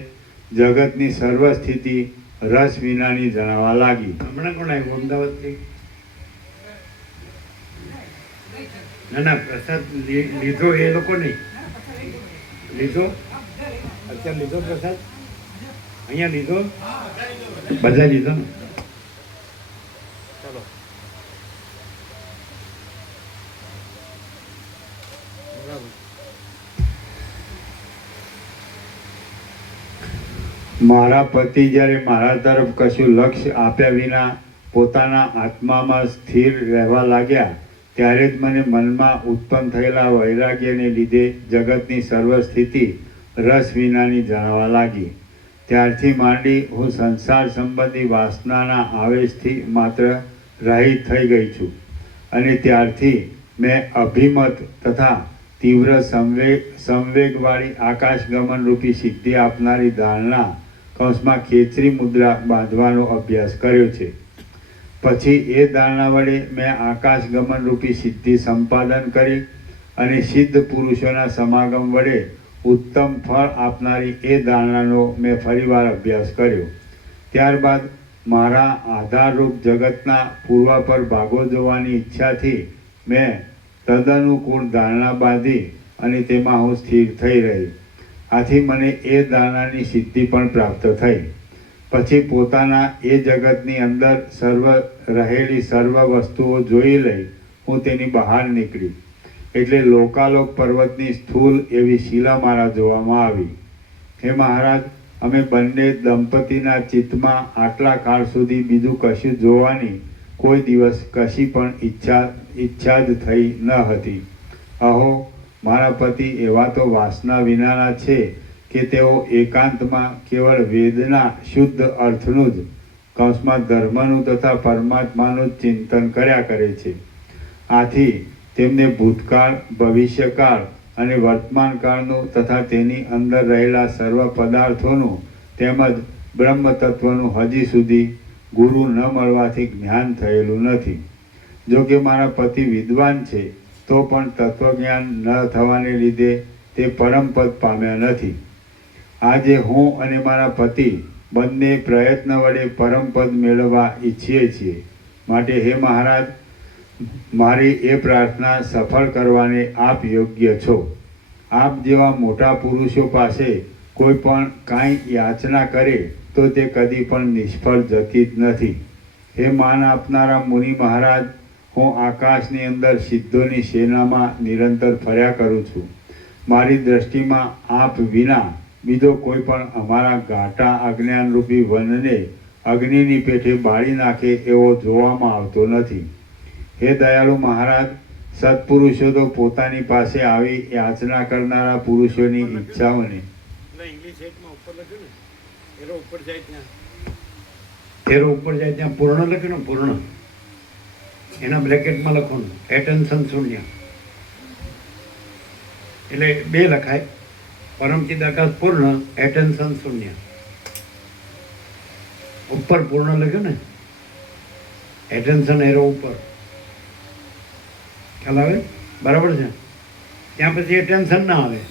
જગતની સર્વ સ્થિતિ રસ વિનાની જણાવવા લાગી. હમણાં કોણ આવ્યું અમદાવાદથી? ના, પ્રસાદ લીધો એ લોકો નહીં લીધો. અત્યારે લીધો પ્રસાદ? અહીંયા લીધો? બધા લીધો ને? ચલો. બરાબર. મારા પતિ જ્યારે મારા તરફ કશું લક્ષ્ય આપ્યા વિના પોતાના આત્મામાં સ્થિર રહેવા લાગ્યા, ત્યારે જ મને મનમાં ઉત્પન્ન થયેલા વૈરાગ્યને લીધે જગતની સર્વ સ્થિતિ રસ વિનાની જણાવવા લાગી. ત્યારથી માંડી હું સંસાર સંબંધી વાસનાના આવેશથી માત્ર રહિત થઈ ગઈ છું અને ત્યારથી મેં અભિમત તથા તીવ્ર સંવેગવાળી આકાશગમન રૂપી સિદ્ધિ આપનારી ધારણા કૌંસમાં ખેચરી મુદ્રા બાંધવાનો અભ્યાસ કર્યો છે. પછી એ ધારણા વડે મેં આકાશગમન રૂપી સિદ્ધિ સંપાદન કરી અને સિદ્ધ પુરુષોના સમાગમ વડે ઉત્તમ ફળ આપનારી એ ધારણાનો મેં ફરીવાર અભ્યાસ કર્યો. ત્યારબાદ મારા આધારરૂપ જગતના પૂર્વાપર ભાગો જોવાની ઈચ્છાથી મેં તદનુકૂળ ધારણા બાંધી અને તેમાં હું સ્થિર થઈ રહી. આથી મને એ ધારણાની સિદ્ધિ પણ પ્રાપ્ત થઈ. પછી પોતાના એ જગતની અંદર રહેલી સર્વ વસ્તુઓ જોઈ લઈ હું તેની બહાર નીકળી. એટલે લોકાલોક પર્વતની સ્થૂલ એવી શિલા મારા જોવામાં આવી. હે મહારાજ, અમે બંને દંપતીના ચિત્તમાં આટલા કાળ સુધી બીજું કશું જોવાની કોઈ દિવસ કશી પણ ઈચ્છા જ થઈ ન હતી. અહો, મારા પતિ એવા તો વાસના વિનાના છે કે તેઓ એકાંતમાં કેવળ વેદના શુદ્ધ અર્થનું જ કૌંસમાં ધર્મનું તથા પરમાત્માનું જ ચિંતન કર્યા કરે છે. આથી તેમને ભૂતકાળ, ભવિષ્યકાળ અને વર્તમાન કાળનું તથા તેની અંદર રહેલા સર્વ પદાર્થોનું તેમજ બ્રહ્મ તત્વનું હજી સુધી ગુરુ ન મળવાથી જ્ઞાન થયેલું નથી. જો કે મારા પતિ વિદ્વાન છે તો પણ તત્વજ્ઞાન ન થવાને લીધે તે પરમપદ પામ્યા નથી. આજે હું અને મારા પતિ બંને પ્રયત્ન વડે પરમપદ મેળવવા ઈચ્છીએ છીએ. માટે હે મહારાજ, મારી એ પ્રાર્થના સફળ કરવાને આપ યોગ્ય છો. આપ જેવા મોટા પુરુષો પાસે કોઈ પણ કાંઈ યાચના કરે તો તે કદી પણ નિષ્ફળ જતી જ નથી. હે માન આપનારા મુનિ મહારાજ, હું આકાશની અંદર સિદ્ધોની સેનામાં નિરંતર ફર્યા કરું છું. મારી દ્રષ્ટિમાં આપ વિના બીજો કોઈ પણ અમારા ઘાટા અજ્ઞાનરૂપી વનને અગ્નિની પેઠે બાળી નાખે એવો જોવામાં આવતો નથી. હે દયાળુ મહારાજ, સત્પુરુષો તો પોતાની પાસે આવી યાચના કરનારા પુરુષોની ઈચ્છાઓને ઇંગ્લિશ સાઈડમાં ઉપર લખ્યું ને, એનો ઉપર જાય ત્યાં તેરો ઉપર જાય ત્યાં પૂર્ણ લખ્યું ને, પૂર્ણ એના બ્રેકેટમાં લખવાનું એટેન્શન શૂન્ય. એટલે બે લખાય, પરમચિદાકાશ પૂર્ણ, એટેન્શન શૂન્ય. ઉપર પૂર્ણ લખ્યું ને, એટેન્શન એરો ઉપર, ખ્યાલ આવે? બરાબર છે. ત્યાં પછી એટેન્શન ના આવે,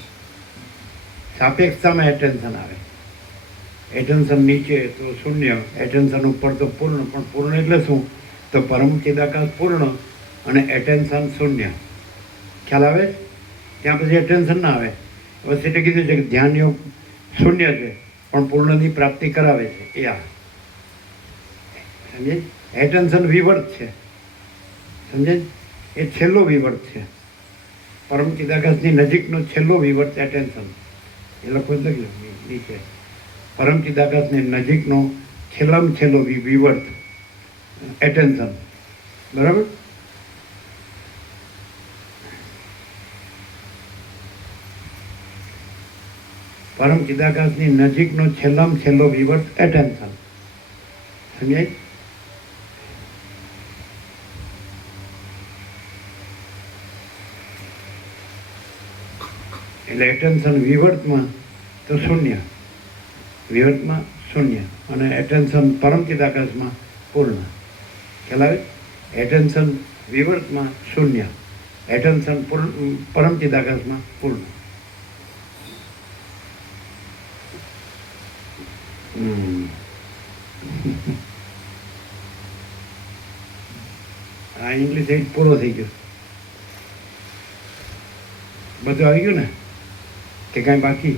સાપેક્ષતામાં એટેન્શન આવે. એટેન્શન નીચે તો શૂન્ય, એટેન્શન ઉપર તો પૂર્ણ. પણ પૂર્ણ એટલે શું? તો પરમચિદાકાશ પૂર્ણ અને એટેન્શન શૂન્ય. ખ્યાલ આવે? ત્યાં પછી એટેન્શન ના આવે. બસ એટલે કીધું છે કે ધ્યાન યોગ શૂન્ય છે પણ પૂર્ણની પ્રાપ્તિ કરાવે છે. એ આ સમજે? એટેન્શન વિવર્ત છે, સમજે? એ છેલ્લો વિવર્ત છે. પરમચિદાકાશની નજીકનો છેલ્લો વિવર્ત એટેન્શન. એ લખો લખ્યું નીચે, પરમચિદાકાશની નજીકનો છેલ્લામાં છેલ્લો વિવર્ત એટેન્શન. બરાબર? પરમચિદાકાશની નજીકનો છેલ્લામાં છેલ્લો વિવર્ત એટેન્શન. સમજાય? એટલે એટેન્શન વિવર્તમાં તો શૂન્ય, વિવર્તમાં શૂન્ય અને એટેન્શન પરમચિદાકાશમાં પૂર્ણ. ખ્યાલ આવે? એટેન્શન વિવર્તમાં શૂન્ય, એટેન્શન પરમચિદાકાશમાં પૂર્ણ. આ ઇંગ્લિશ એજ પૂરો થઈ ગયો. બધું આવી ગયું ને કે કાંઈ બાકી?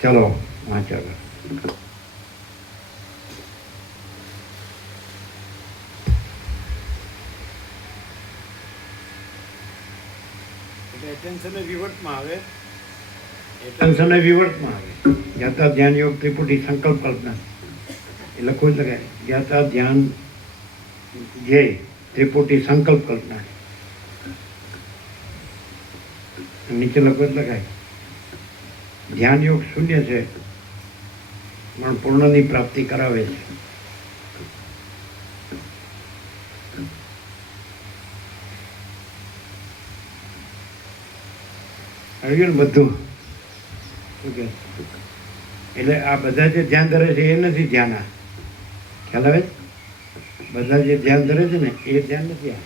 ચલો વાંચો. એટલે એટેન્શન વિવર્તમાં આવે, એટેન્શન વિવર્તમાં આવે. જ્ઞાતા ધ્યાન યોગ ત્રિપુટી સંકલ્પ કલ્પના એ લખવું જ લખાય. જ્ઞાતા ધ્યાન ધ્યેય ત્રિપુટી સંકલ્પ કલ્પના નીચે લખવું જ લખાય. ધ્યાન યોગ શૂન્ય છે પણ પૂર્ણની પ્રાપ્તિ કરાવે છે. આવ્યું ને બધું? શું કે? એટલે આ બધા જે ધ્યાન ધરે છે એ નથી ધ્યાન. આ ખ્યાલ આવે? બધા જે ધ્યાન ધરે છે ને એ ધ્યાન નથી. આ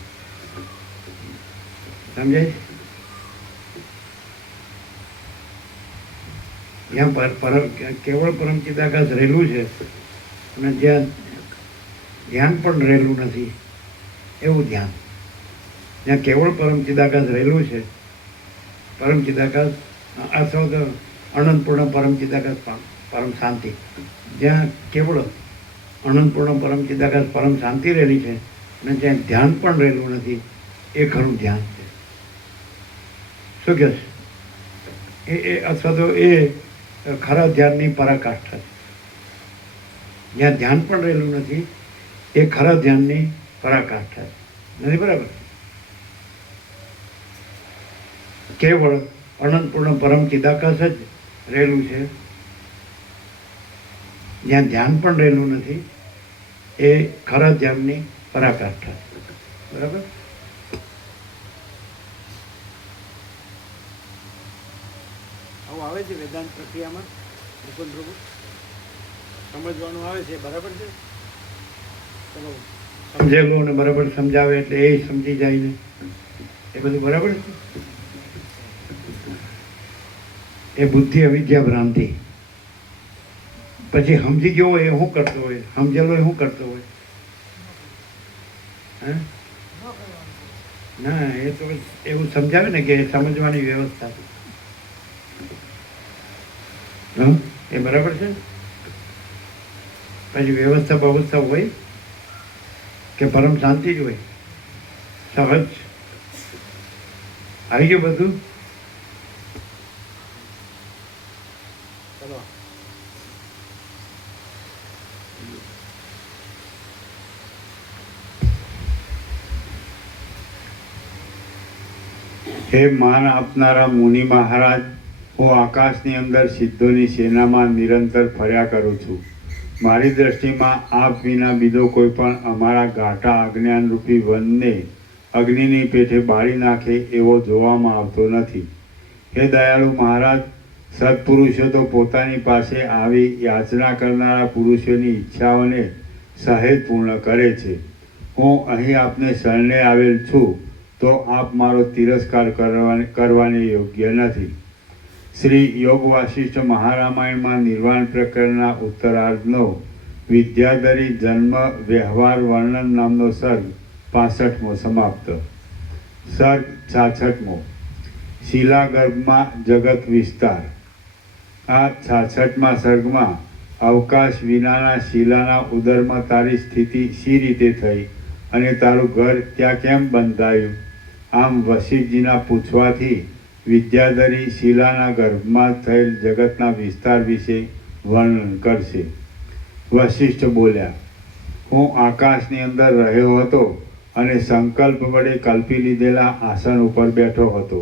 સમજાય? જ્યાં કેવળ પરમચિદાકાશ રહેલું છે અને જ્યાં ધ્યાન પણ રહેલું નથી એવું ધ્યાન. જ્યાં કેવળ પરમચિદાકાશ રહેલું છે, પરમચિદાકાશ અથવા તો અનંતપૂર્ણ પરમચિદાકાશ પરમ શાંતિ, જ્યાં કેવળ અનંતપૂર્ણ પરમચિદાકાશ પરમ શાંતિ રહેલી છે અને જ્યાં ધ્યાન પણ રહેલું નથી એ ખરું ધ્યાન છે. શું કહે છે? એ અથવા તો એ ખરા ધ્યાનની પરાકાષ્ઠા છે. જ્યાં ધ્યાન પણ રહેલું નથી એ ખરા ધ્યાનની પરાકાષ્ઠા છે. નથી બરાબર? કેવળ અનંતપૂર્ણ પરમ ચિદાકાશ જ રહેલું છે. જ્યાં ધ્યાન પણ રહેલું નથી એ ખરા ધ્યાનની પરાકાષ્ઠા છે. બરાબર? આવું આવે છે વેદાંત પ્રક્રિયામાં મુકુંદ પ્રભુ સમજવાનું આવે છે, બરાબર છે? ચલો સમજેલું અને બરાબર સમજાવે એટલે એ સમજી જાય ને એ બધું બરાબર છે. એ બુદ્ધિ અવિદ્યા ભ્રાંતિ. પછી સમજી ગયો હોય એ શું કરતો હોય, સમજેલો એ શું કરતો હોય? હે ન કરવાનું. ના, એ તો એવું સમજાવે ને કે સમજવાની વ્યવસ્થા છે. હં? એ બરાબર છે. પછી વ્યવસ્થા વ્યવસ્થા હોય કે પરમ શાંતિ જ હોય, સહજ આવી ગયું બધું. ચલો હે માન આપનારા મુનિ મહારાજ, હું આકાશની અંદર સિદ્ધોની સેનામાં નિરંતર ફર્યા કરું છું. મારી દ્રષ્ટિમાં આપ વિના બીજો કોઈ પણ અમારા ઘાટા અજ્ઞાનરૂપી વનને અગ્નિની પેઠે બાળી નાખે એવો જોવામાં આવતો નથી. હે દયાળુ મહારાજ, સત્પુરુષો તો પોતાની પાસે આવી યાચના કરનારા પુરુષોની ઈચ્છાઓને સહેજ પૂર્ણ કરે છે. હું અહીં આપને શરણે આવેલ છું તો આપ મારો તિરસ્કાર કરવાને યોગ્ય નથી. શ્રી યોગ વાસિષ્ઠ મહારામાયણમાં નિર્વાણ પ્રકરણના ઉત્તરાર્ધનો વિદ્યાધરી જન્મ વ્યવહાર વર્ણન નામનો સર્ગ 65મો સમાપ્ત. સર્ગ 66મો શિલાગર્ભમાં જગત વિસ્તાર. આ 66મા સર્ગમાં અવકાશ વિનાના શિલાના ઉદરમાં તારી સ્થિતિ શી રીતે થઈ અને તારું ઘર ત્યાં કેમ બંધાયું, આમ વશિષ્ઠજીના પૂછવાથી વિદ્યાધરી શિલાના ગર્ભમાં થયેલ જગતના વિસ્તાર વિશે વર્ણન કરશે. વશિષ્ઠ બોલ્યા, હું આકાશની અંદર રહ્યો હતો અને સંકલ્પ વડે કલ્પી લીધેલા આસન ઉપર બેઠો હતો.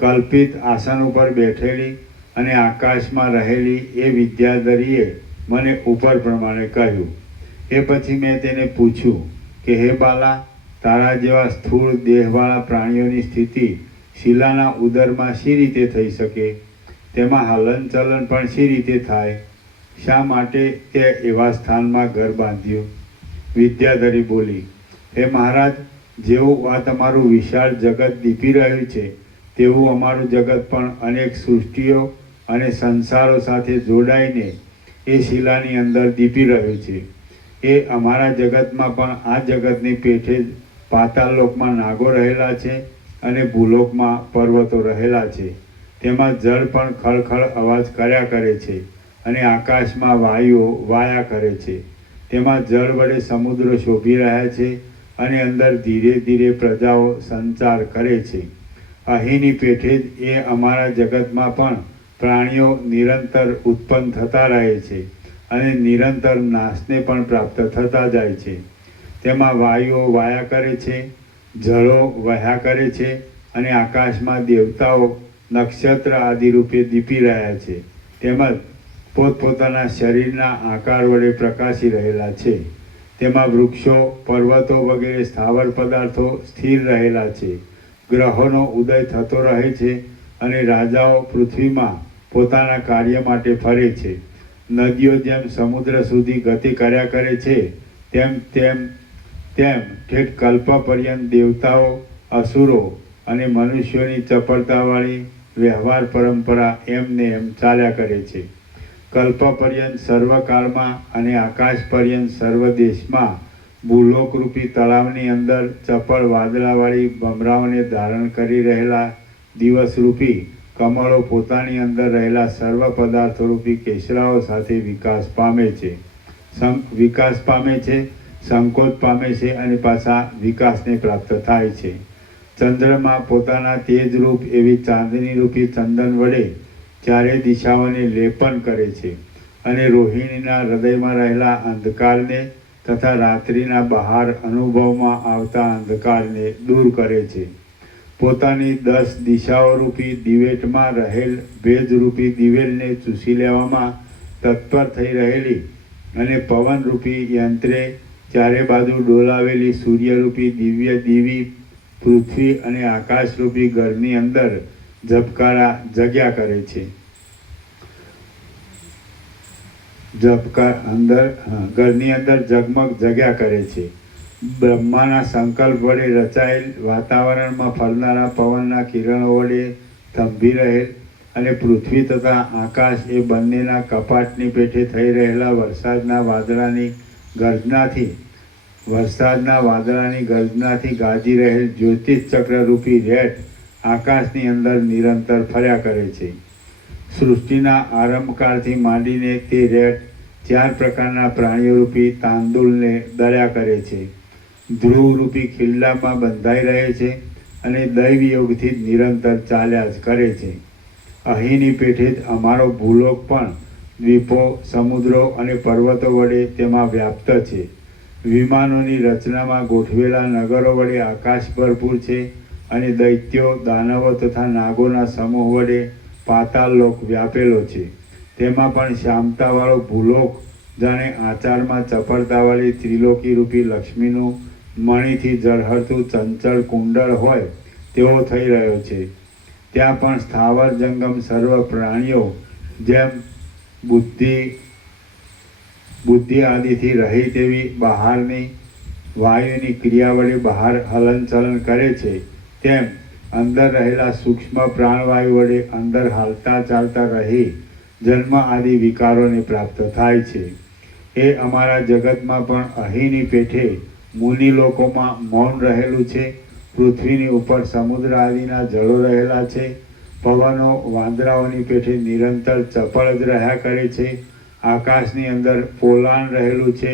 કલ્પિત આસન ઉપર બેઠેલી અને આકાશમાં રહેલી એ વિદ્યાધરીએ મને ઉપર પ્રમાણે કહ્યું. એ પછી મેં તેને પૂછ્યું કે હે બાલા, તારા જેવા સ્થૂળ દેહવાળા પ્રાણીઓની સ્થિતિ શિલાના ઉદરમાં શી રીતે થઈ શકે? તેમાં હલનચલન પણ શી રીતે થાય? શા માટે તે એવા સ્થાનમાં ઘર બાંધ્યું? વિદ્યાધરી બોલી, હે મહારાજ, જેવું આ તમારું વિશાળ જગત દીપી રહ્યું છે તેવું અમારું જગત પણ અનેક સૃષ્ટિઓ અને સંસારો સાથે જોડાઈને એ શિલાની અંદર દીપી રહ્યું છે. એ અમારા જગતમાં પણ આ જગતની પેઠે જ પાતાળ લોકમાં નાગો રહેલા છે અને ભૂલોકમાં પર્વતો રહેલા છે. તેમાં જળ પણ ખળખળ અવાજ કર્યા કરે છે અને આકાશમાં વાયુઓ વાયા કરે છે. તેમાં જળ વડે સમુદ્ર શોભી રહ્યા છે અને અંદર ધીરે ધીરે પ્રજાઓ સંચાર કરે છે. અહીંની પેઠે જ એ અમારા જગતમાં પણ પ્રાણીઓ નિરંતર ઉત્પન્ન થતા રહે છે અને નિરંતર નાશને પણ પ્રાપ્ત થતા જાય છે. તેમાં વાયુઓ વાયા કરે છે, જળો વહ્યા કરે છે અને આકાશમાં દેવતાઓ નક્ષત્ર આદિ રૂપે દીપી રહ્યા છે. તેમજ પોતપોતાના શરીરના આકાર વડે પ્રકાશી રહેલા છે. તેમાં વૃક્ષો, પર્વતો વગેરે સ્થાવર પદાર્થો સ્થિર રહેલા છે. ગ્રહોનો ઉદય થતો રહે છે અને રાજાઓ પૃથ્વીમાં પોતાના કાર્ય માટે ફરે છે. નદીઓ જેમ સમુદ્ર સુધી ગતિ કર્યા કરે છે તેમ તેમ તેમ ઠેઠ કલ્પ પર્યંત દેવતાઓ, અસુરો અને મનુષ્યોની ચપળતાવાળી વ્યવહાર પરંપરા એમને એમ ચાલ્યા કરે છે. કલ્પ પર્યંત સર્વકાળમાં અને આકાશ પર્યંત સર્વ દેશમાં ભૂલોકરૂપી તળાવની અંદર ચપળ વાદળાવાળી ભમરાઓને ધારણ કરી રહેલા દિવસરૂપી કમળો પોતાની અંદર રહેલા સર્વ પદાર્થોરૂપી કેસરાઓ સાથે વિકાસ પામે છે, સંકોચ પામે છે અને પાછા વિકાસને પ્રાપ્ત થાય છે. ચંદ્રમાં પોતાના તેજરૂપ એવી ચાંદની રૂપી ચંદન વડે ચારે દિશાઓને લેપન કરે છે અને રોહિણીના હૃદયમાં રહેલા અંધકારને તથા રાત્રિના બહાર અનુભવમાં આવતા અંધકારને દૂર કરે છે. પોતાની 10 દિશાઓરૂપી દિવેટમાં રહેલ ભેજરૂપી દિવેલને ચૂસી લેવામાં તત્પર થઈ રહેલી અને પવનરૂપી યંત્રે ચારે બાજુ ડોલાવેલી સૂર્યરૂપી દિવ્ય દીવી પૃથ્વી અને આકાશરૂપી ઘરની અંદર ઝબકારા જગ્યા કરે છે. ઘરની અંદર ઝગમગ જગ્યા કરે છે. બ્રહ્માના સંકલ્પ વડે રચાયેલ વાતાવરણમાં ફરનારા પવનના કિરણો વડે થંભી રહેલ અને પૃથ્વી તથા આકાશ એ બંનેના કપાટની પેઠે થઈ રહેલા વરસાદના વાદળાની ગર્જનાથી ગાજી રહેલ જ્યોતિષ ચક્રરૂપી રેટ આકાશની અંદર નિરંતર ફર્યા કરે છે. સૃષ્ટિના આરંભકાળથી માંડીને તે રેટ 4 પ્રકારના પ્રાણીઓરૂપી તાંદુલને દળ્યા કરે છે. ધ્રુવરૂપી ખિલ્લામાં બંધાઈ રહે છે અને દૈવ યોગથી જ નિરંતર ચાલ્યા જ કરે છે. અહીંની પેઠે જ અમારો ભૂલોક પણ દ્વીપો, સમુદ્રો અને પર્વતો વડે તેમાં વ્યાપ્ત છે. વિમાનોની રચનામાં ગોઠવેલા નગરો વડે આકાશ ભરપૂર છે અને દૈત્યો, દાનવો તથા નાગોના સમૂહ વડે પાતાળ લોક વ્યાપેલો છે. તેમાં પણ શ્યામતાવાળો ભૂલોક જાણે આચારમાં ચપળતાવાળી ત્રિલોકી રૂપી લક્ષ્મીનું મણીથી ઝળહળતું ચંચળ કુંડળ હોય તેવો થઈ રહ્યો છે. ત્યાં પણ સ્થાવર જંગમ સર્વ પ્રાણીઓ જેમ બુદ્ધિ આદિથી રહી તેવી બહારની વાયુની ક્રિયા વડે બહાર હલનચલન કરે છે, તેમ અંદર રહેલા સૂક્ષ્મ પ્રાણવાયુ વડે અંદર હાલતા ચાલતા રહી જન્મ આદિ વિકારોને પ્રાપ્ત થાય છે. એ અમારા જગતમાં પણ અહીંની પેઠે મુનિ લોકોમાં મૌન રહેલું છે. પૃથ્વીની ઉપર સમુદ્ર આદિના જળો રહેલા છે. પવનો વાંદરાઓની પેઠે નિરંતર ચપળ જ રહ્યા કરે છે. આકાશની અંદર પોલાણ રહેલું છે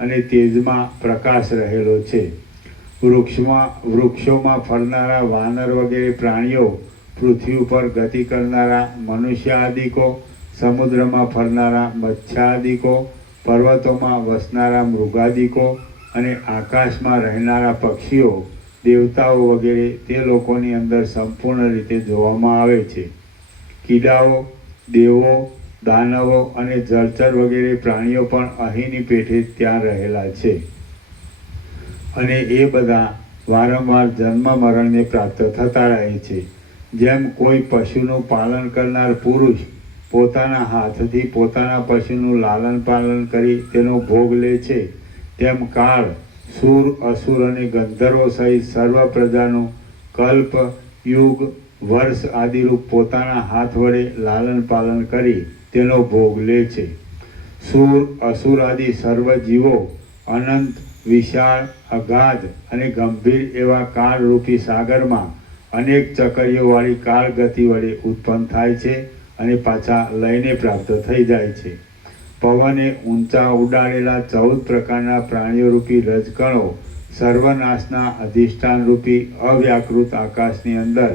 અને તેજમાં પ્રકાશ રહેલો છે. વૃક્ષોમાં ફરનારા વાનર વગેરે પ્રાણીઓ, પૃથ્વી ઉપર ગતિ કરનારા મનુષ્ય આદિકો, સમુદ્રમાં ફરનારા મત્સ્યાદિકો, પર્વતોમાં વસનારા મૃગાદિકો અને આકાશમાં રહેનારા પક્ષીઓ, દેવતાઓ વગેરે તે લોકોની અંદર સંપૂર્ણ રીતે જોવામાં આવે છે. કીડાઓ, દેવો, દાનવો અને જળચર વગેરે પ્રાણીઓ પણ અહીંની પેઠે ત્યાં રહેલા છે અને એ બધા વારંવાર જન્મ મરણને પ્રાપ્ત થતા રહે છે. જેમ કોઈ પશુનું પાલન કરનાર પુરુષ પોતાના હાથથી પોતાના પશુનું લાલન પાલન કરી તેનો ભોગ લે છે, તેમ કાળ, સુર, અસુર અને ગંધર્વો સહિત સર્વ પ્રજાનું કલ્પ, યુગ, વર્ષ આદિરૂપ પોતાના હાથ વડે લાલન પાલન કરી તેનો ભોગ લે છે. સુર, અસુર આદિ સર્વ જીવો અનંત, વિશાળ, અગાધ અને ગંભીર એવા કાળરૂપી સાગરમાં અનેક ચકરીઓવાળી કાળ ગતિ વડે ઉત્પન્ન થાય છે અને પાછા લઈને પ્રાપ્ત થઈ જાય છે. પવને ઊંચા ઉડાડેલા 14 પ્રકારના પ્રાણીઓરૂપી રજકણો સર્વનાશના અધિષ્ઠાનરૂપી અવ્યાકૃત આકાશની અંદર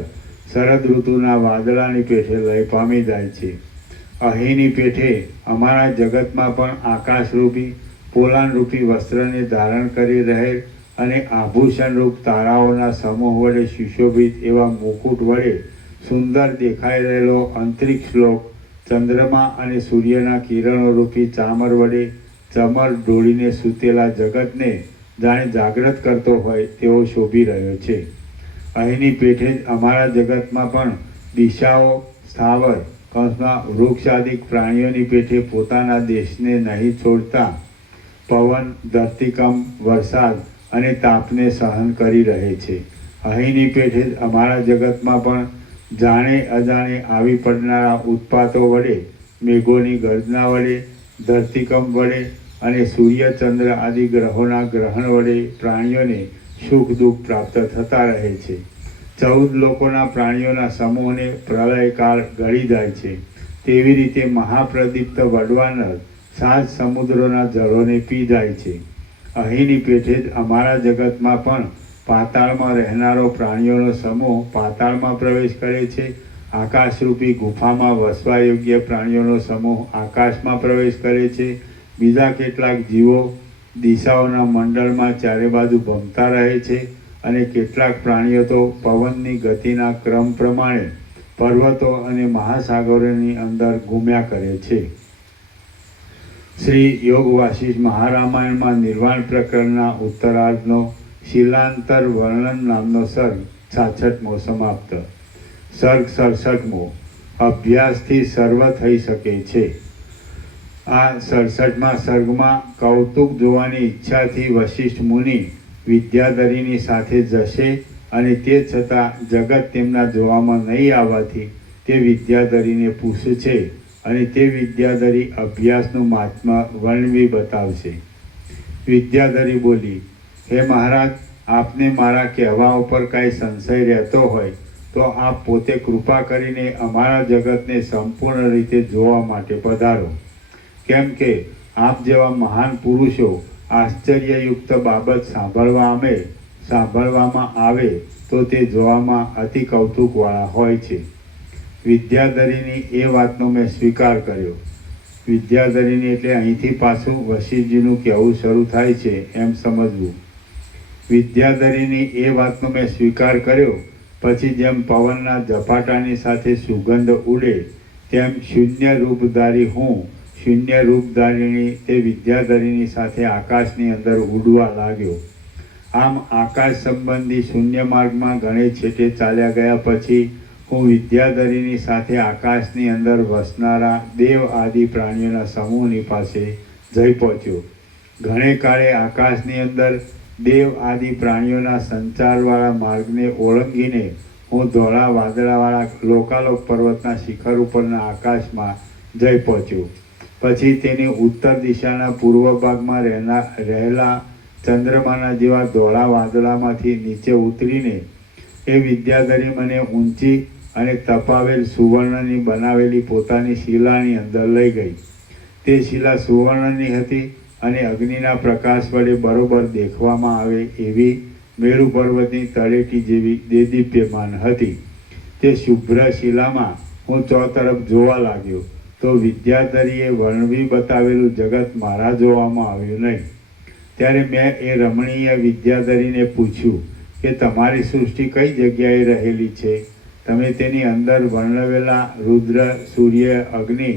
શરદ ઋતુના વાદળાની પેઠે લય પામી જાય છે. અહીંની પેઠે અમારા જગતમાં પણ આકાશરૂપી પોલાણરૂપી વસ્ત્રને ધારણ કરી રહેલ અને આભૂષણરૂપ તારાઓના સમૂહ વડે સુશોભિત એવા મુકુટ વડે સુંદર દેખાઈ રહેલો અંતરિક્ષ લોક ચંદ્રમા અને સૂર્યના કિરણોરૂપી ચામર વડે ચમર ઢોળીને સૂતેલા જગતને જાણે જાગ્રત કરતો હોય તેવો શોભી રહ્યો છે. અહીંની પેઠે જ અમારા જગતમાં પણ દિશાઓ, સ્થાવર વૃક્ષાદિક પ્રાણીઓની પેઠે પોતાના દેશને નહીં છોડતા પવન, ધરતીકંપ, વરસાદ અને તાપને સહન કરી રહે છે. અહીંની પેઠે જ અમારા જગતમાં પણ જાણે અજાણે આવી પડનારા ઉત્પાતો વડે, મેઘોની ગર્જના વડે, ધરતીકંપ વડે અને સૂર્ય, ચંદ્ર આદિ ગ્રહોના ગ્રહણ વડે પ્રાણીઓને સુખ દુઃખ પ્રાપ્ત થતા રહે છે. 14 લોકોના પ્રાણીઓના સમૂહને પ્રલયકાળ ગળી જાય છે. તેવી રીતે મહાપ્રદીપ્ત વડવાનર 7 સમુદ્રોના જળોને પી જાય છે. અહીંની પેઠે જ અમારા જગતમાં પણ પાતાળમાં રહેનારો પ્રાણીઓનો સમૂહ પાતાળમાં પ્રવેશ કરે છે. આકાશરૂપી ગુફામાં વસવા યોગ્ય પ્રાણીઓનો સમૂહ આકાશમાં પ્રવેશ કરે છે. બીજા કેટલાક જીવો દિશાઓના મંડળમાં ચારે બાજુ ભમતા રહે છે અને કેટલાક પ્રાણીઓ તો પવનની ગતિના ક્રમ પ્રમાણે પર્વતો અને મહાસાગરોની અંદર ઘૂમ્યા કરે છે. શ્રી યોગ વાસિષ્ઠ મહારામાયણમાં નિર્વાણ પ્રકરણના ઉત્તરાર્ધનો શિલાંતર વર્ણન નામનો સર્ગ 66મો સમાપ્ત. સર્ગ 67મો. અભ્યાસથી સર્વ થઈ શકે છે. આ 67મા સર્ગમાં કૌતુક જોવાની ઈચ્છાથી વશિષ્ઠ મુનિ વિદ્યાધરીની સાથે જશે અને તે છતાં જગત તેમના જોવામાં નહીં આવવાથી તે વિદ્યાધરીને પૂછશે અને તે વિદ્યાધરી અભ્યાસનું મહાત્મા વર્ણવી બતાવશે. વિદ્યાધરી બોલી, હે મહારાજ, આપને મારા કહેવા ઉપર કાંઈ સંશય રહેતો હોય તો આપ પોતે કૃપા કરીને અમારા જગતને સંપૂર્ણ રીતે જોવા માટે પધારો. કેમ કે આપ જેવા મહાન પુરુષો આશ્ચર્યયુક્ત બાબત સાંભળવામાં આવે તો તે જોવામાં અતિ કૌતુકવાળા હોય છે. વિદ્યાધરીની એ વાતનો મેં સ્વીકાર કર્યો. વિદ્યાધરીની એટલે અહીંથી પાછું વશિષ્ઠજીનું કહેવું શરૂ થાય છે એમ સમજવું. વિદ્યાધરીની એ વાતનો મેં સ્વીકાર કર્યો પછી જેમ પવનના ઝપાટાની સાથે સુગંધ ઉડે તેમ શૂન્ય રૂપધારી હું શૂન્ય રૂપધારીણી તે વિદ્યાધરીની સાથે આકાશની અંદર ઉડવા લાગ્યો. આમ આકાશ સંબંધી શૂન્ય માર્ગમાં ઘણે છેટે ચાલ્યા ગયા પછી હું વિદ્યાધરીની સાથે આકાશની અંદર વસનારા દેવ આદિ પ્રાણીઓના સમૂહની પાસે જઈ પહોંચ્યો. ઘણે કાળે આકાશની અંદર દેવ આદિ પ્રાણીઓના સંચારવાળા માર્ગને ઓળંગીને હું ધોળા વાદળાવાળા લોકાલોક પર્વતના શિખર ઉપરના આકાશમાં જઈ પહોંચ્યો. પછી તેની ઉત્તર દિશાના પૂર્વ ભાગમાં રહેલા ચંદ્રમાના જેવા ધોળા વાદળામાંથી નીચે ઉતરીને એ વિદ્યાધરી મને ઊંચી અને તપાવેલ સુવર્ણની બનાવેલી પોતાની શિલાની અંદર લઈ ગઈ. તે શિલા સુવર્ણની હતી અને અગ્નિના પ્રકાશ વડે બરોબર દેખવામાં આવે એવી મેરુ પર્વતની તળેટી જેવી દેદીપ્યમાન હતી. તે શુભ્ર શિલામાં હું ચોતરફ જોવા લાગ્યો તો વિદ્યાધરીએ વર્ણવી બતાવેલું જગત મારા જોવામાં આવ્યું નહીં. ત્યારે મેં એ રમણીય વિદ્યાધરીને પૂછ્યું કે તમારી સૃષ્ટિ કઈ જગ્યાએ રહેલી છે? તમે તેની અંદર વર્ણવેલા રુદ્ર, સૂર્ય, અગ્નિ,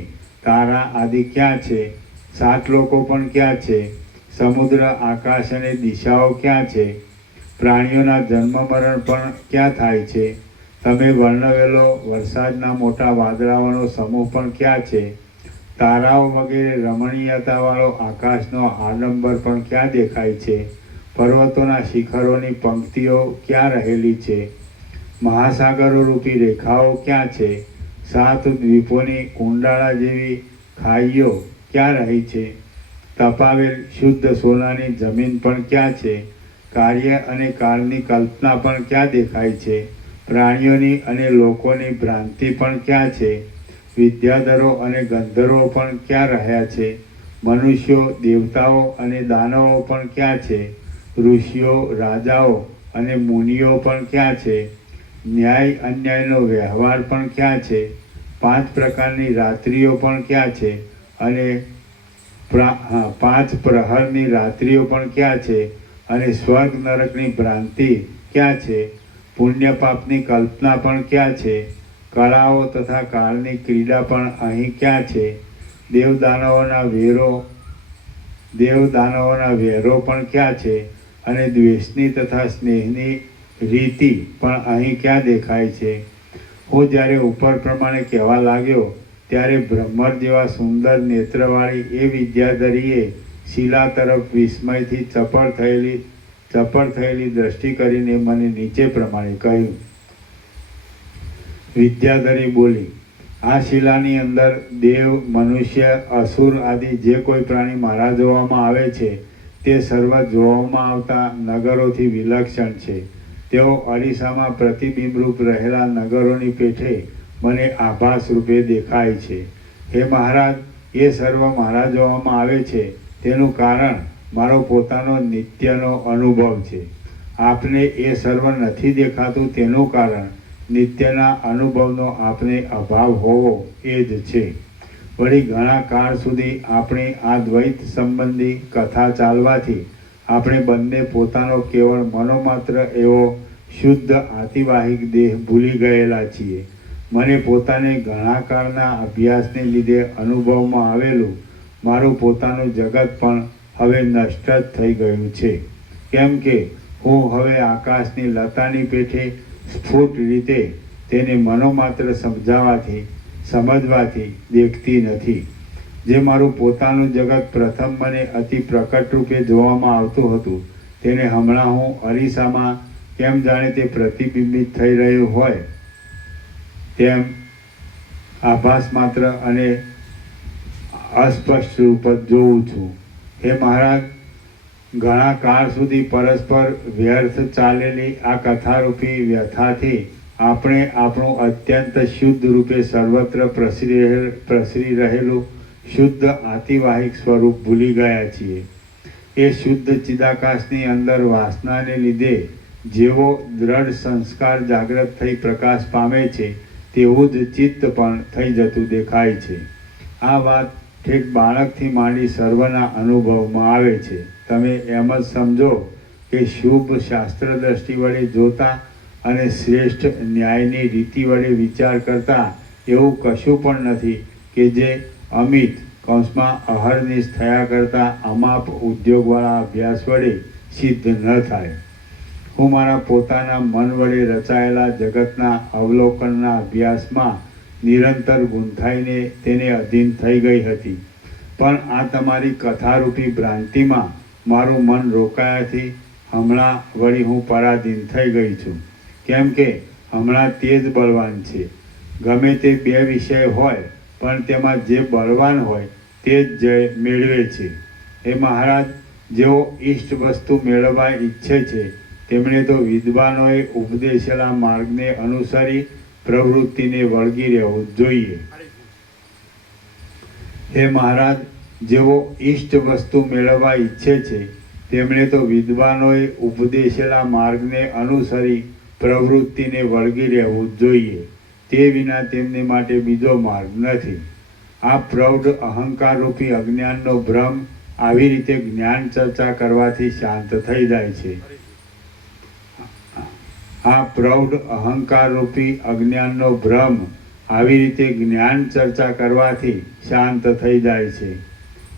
તારા આદિ ક્યાં છે? 7 લોકો પણ ક્યાં છે? સમુદ્ર, આકાશ અને દિશાઓ ક્યાં છે? પ્રાણીઓના જન્મ મરણ પણ ક્યાં થાય છે? તમે વર્ણવેલો વરસાદના મોટા વાદળાઓનો સમૂહ પણ ક્યાં છે? તારાઓ વગેરે રમણીયતાવાળો આકાશનો આડંબર પણ ક્યાં દેખાય છે? પર્વતોના શિખરોની પંક્તિઓ ક્યાં રહેલી છે? મહાસાગરો રૂપી રેખાઓ ક્યાં છે? 7 દ્વીપોની કુંડાળા જેવી ખાઈઓ ક્યાં રહી છે? તપાવેલ શુદ્ધ સોનાની જમીન પણ ક્યાં છે? કાર્ય અને કાળની કલ્પના પણ ક્યાં દેખાય છે? પ્રાણીઓની અને લોકોની ભ્રાંતિ પણ ક્યાં છે? વિદ્યાધરો અને ગંધર્વો પણ ક્યાં રહ્યા છે? મનુષ્યો, દેવતાઓ અને દાનવો પણ ક્યાં છે? ઋષિઓ, રાજાઓ અને મુનિઓ પણ ક્યાં છે? ન્યાય અન્યાયનો વ્યવહાર પણ ક્યાં છે? 5 પ્રકારની રાત્રિઓ પણ ક્યાં છે? અને 5 પ્રહરની રાત્રિઓ પણ ક્યાં છે? અને સ્વર્ગ નરકની ભ્રાંતિ ક્યાં છે? પુણ્ય પાપની કલ્પના પણ ક્યાં છે? કળાઓ તથા કાળની ક્રીડા પણ અહીં ક્યાં છે? દેવદાનવોના વેરો પણ ક્યાં છે? અને દ્વેષની તથા સ્નેહની રીતિ પણ અહીં ક્યાં દેખાય છે? હું જ્યારે ઉપર પ્રમાણે કહેવા લાગ્યો ત્યારે બ્રહ્મર જેવા સુંદર નેત્રવાળી એ વિદ્યાધરીએ શિલા તરફ વિસ્મયથી ચપળ થયેલી દ્રષ્ટિ કરીને મને નીચે પ્રમાણે કહ્યું. વિદ્યાધરી બોલી, આ શિલાની અંદર દેવ, મનુષ્ય, અસુર આદિ જે કોઈ પ્રાણી મારા જોવામાં આવે છે તે સર્વ જોવામાં આવતા નગરોથી વિલક્ષણ છે. તેઓ અરીસામાં પ્રતિબિંબરૂપ રહેલા નગરોની પેઠે મને આભાસ રૂપે દેખાય છે. હે મહારાજ, એ સર્વ મારા જોવામાં આવે છે તેનું કારણ મારો પોતાનો નિત્યનો અનુભવ છે. આપને એ સર્વ નથી દેખાતું તેનું કારણ નિત્યના અનુભવનો આપને અભાવ હોવો એ જ છે. વળી ઘણા કાળ સુધી આપણી આ દ્વૈત સંબંધી કથા ચાલવાથી આપણે બંને પોતાનો કેવળ મનોમાત્ર એવો શુદ્ધ આતિવાહિક દેહ ભૂલી ગયેલા છીએ. મને પોતાને ઘણા કાળના અભ્યાસને લીધે અનુભવમાં આવેલું મારું પોતાનું જગત પણ હવે નષ્ટ જ થઈ ગયું છે. કેમ કે હું હવે આકાશની લતાની પેઠે સ્ફુટ રીતે તેને મનોમાત્ર સમજવાથી દેખતી નથી. જે મારું પોતાનું જગત પ્રથમ મને અતિ પ્રકટ રૂપે જોવામાં આવતું હતું, તેને હમણાં હું અરીસામાં કેમ જાણે તે પ્રતિબિંબિત થઈ રહ્યું હોય તેમ આભાસ માત્ર અને અસ્પષ્ટ રૂપ જ જોઉં છું. હે મહારાજ, ઘણા કાળ સુધી પરસ્પર વ્યર્થ ચાલેલી આ કથારૂપી વ્યથાથી આપણે આપણું અત્યંત શુદ્ધ રૂપે સર્વત્ર પ્રસરી રહેલું શુદ્ધ આતિવાહિક સ્વરૂપ ભૂલી ગયા છીએ. એ શુદ્ધ ચિદાકાશની અંદર વાસનાને લીધે જેવો દ્રઢ સંસ્કાર જાગ્રત થઈ પ્રકાશ પામે છે તેવું જ ચિત્ત પણ થઈ જતું દેખાય છે. આ વાત ઠેક બાળકથી માંડી સર્વના અનુભવમાં આવે છે. તમે એમ જ સમજો કે શુભ શાસ્ત્ર દ્રષ્ટિ વડે જોતા અને શ્રેષ્ઠ ન્યાયની રીતિ વડે વિચાર કરતા એવું કશું પણ નથી કે જે અમિત કૌંસમાં અહર્નિશ થયા કરતા અમાપ ઉદ્યોગવાળા અભ્યાસ વડે સિદ્ધ ન થાય. હું મારા પોતાના મન વડે રચાયેલા જગતના અવલોકનના અભ્યાસમાં નિરંતર ગૂંથાઈને તેને અધીન થઈ ગઈ હતી, પણ આ તમારી કથારૂપી ભ્રાંતિમાં મારું મન રોકાયાથી હમણાં વળી હું પરાધીન થઈ ગઈ છું. કેમ કે હમણાં તે જ બળવાન છે. ગમે તે બે વિષય હોય પણ તેમાં જે બળવાન હોય તે જ જય મેળવે છે. એ મહારાજ, જેઓ ઈષ્ટ વસ્તુ મેળવવા ઈચ્છે છે તેમણે તો વિદ્વાનોએ ઉપદેશેલા માર્ગને અનુસરી પ્રવૃત્તિને વળગી રહેવું જોઈએ. હે મહારાજ, જેઓ ઈષ્ટ વસ્તુ મેળવવા ઈચ્છે છે તેમણે તો વિદ્વાનોએ ઉપદેશેલા માર્ગને અનુસરી પ્રવૃત્તિને વળગી રહેવું જોઈએ. તે વિના તેમને માટે બીજો માર્ગ નથી. આ પ્રૌઢ અહંકારરૂપી અજ્ઞાનનો ભ્રમ આવી રીતે જ્ઞાન ચર્ચા કરવાથી શાંત થઈ જાય છે. આ પ્રૌઢ અહંકારરૂપી અજ્ઞાનનો ભ્રમ આવી રીતે જ્ઞાન ચર્ચા કરવાથી શાંત થઈ જાય છે.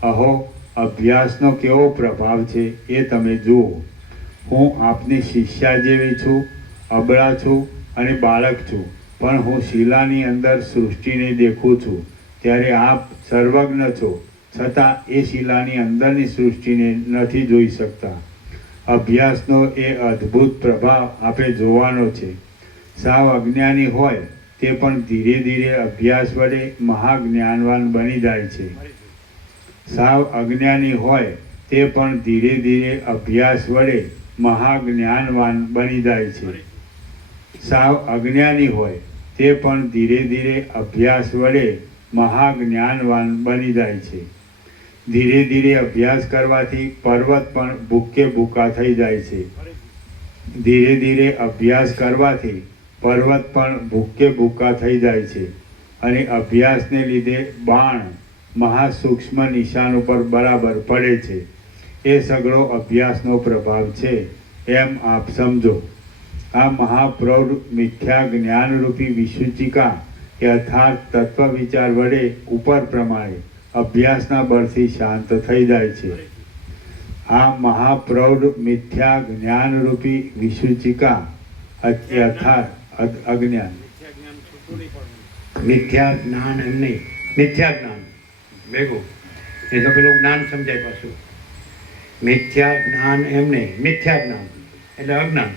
અહો, અભ્યાસનો કેવો પ્રભાવ છે એ તમે જુઓ. હું આપની શિષ્યા જેવી છું, અબળા છું અને બાળક છું, પણ હું શિલાની અંદર સૃષ્ટિને દેખું છું. ત્યારે આપ સર્વજ્ઞ છો, છતાં એ શિલાની અંદરની સૃષ્ટિને નથી જોઈ શકતા. અભ્યાસનો એ અદ્ભુત પ્રભાવ આપે જોવાનો છે. સાવ અજ્ઞાની હોય તે પણ ધીરે ધીરે અભ્યાસ વડે મહાજ્ઞાનવાન બની જાય છે. સાવ અજ્ઞાની હોય તે પણ ધીરે ધીરે અભ્યાસ વડે મહાજ્ઞાનવાન બની જાય છે. સાવ અજ્ઞાની હોય તે પણ ધીરે ધીરે અભ્યાસ વડે મહાજ્ઞાનવાન બની જાય છે. ધીરે ધીરે અભ્યાસ કરવાથી પર્વત પણ ભૂકે ભૂકા થઈ જાય છે. ધીરે ધીરે અભ્યાસ કરવાથી પર્વત પણ ભૂકે ભૂકા થઈ જાય છે. અને અભ્યાસને લીધે બાણ મહાસૂક્ષ્મ નિશાન ઉપર બરાબર પડે છે. એ સઘળો અભ્યાસનો પ્રભાવ છે એમ આપ સમજો. આ મહાપ્રૌઢ મિથ્યા જ્ઞાનરૂપી વિસૂચિકા યથાર્થ તત્વ વિચાર વડે ઉપર પ્રમાણે અભ્યાસના બળથી શાંત થઈ જાય છે. આ મહાપ્રૌઢ મિથ્યા જ્ઞાનરૂપી વિસૂચિકા યથાર્થ અજ્ઞાન મિથ્યા જ્ઞાન એમ નહીં, મિથ્યા જ્ઞાન ભેગું એ તો પેલું જ્ઞાન સમજાય પાછું. મિથ્યા જ્ઞાન એમ નહીં, મિથ્યા જ્ઞાન એટલે અજ્ઞાન.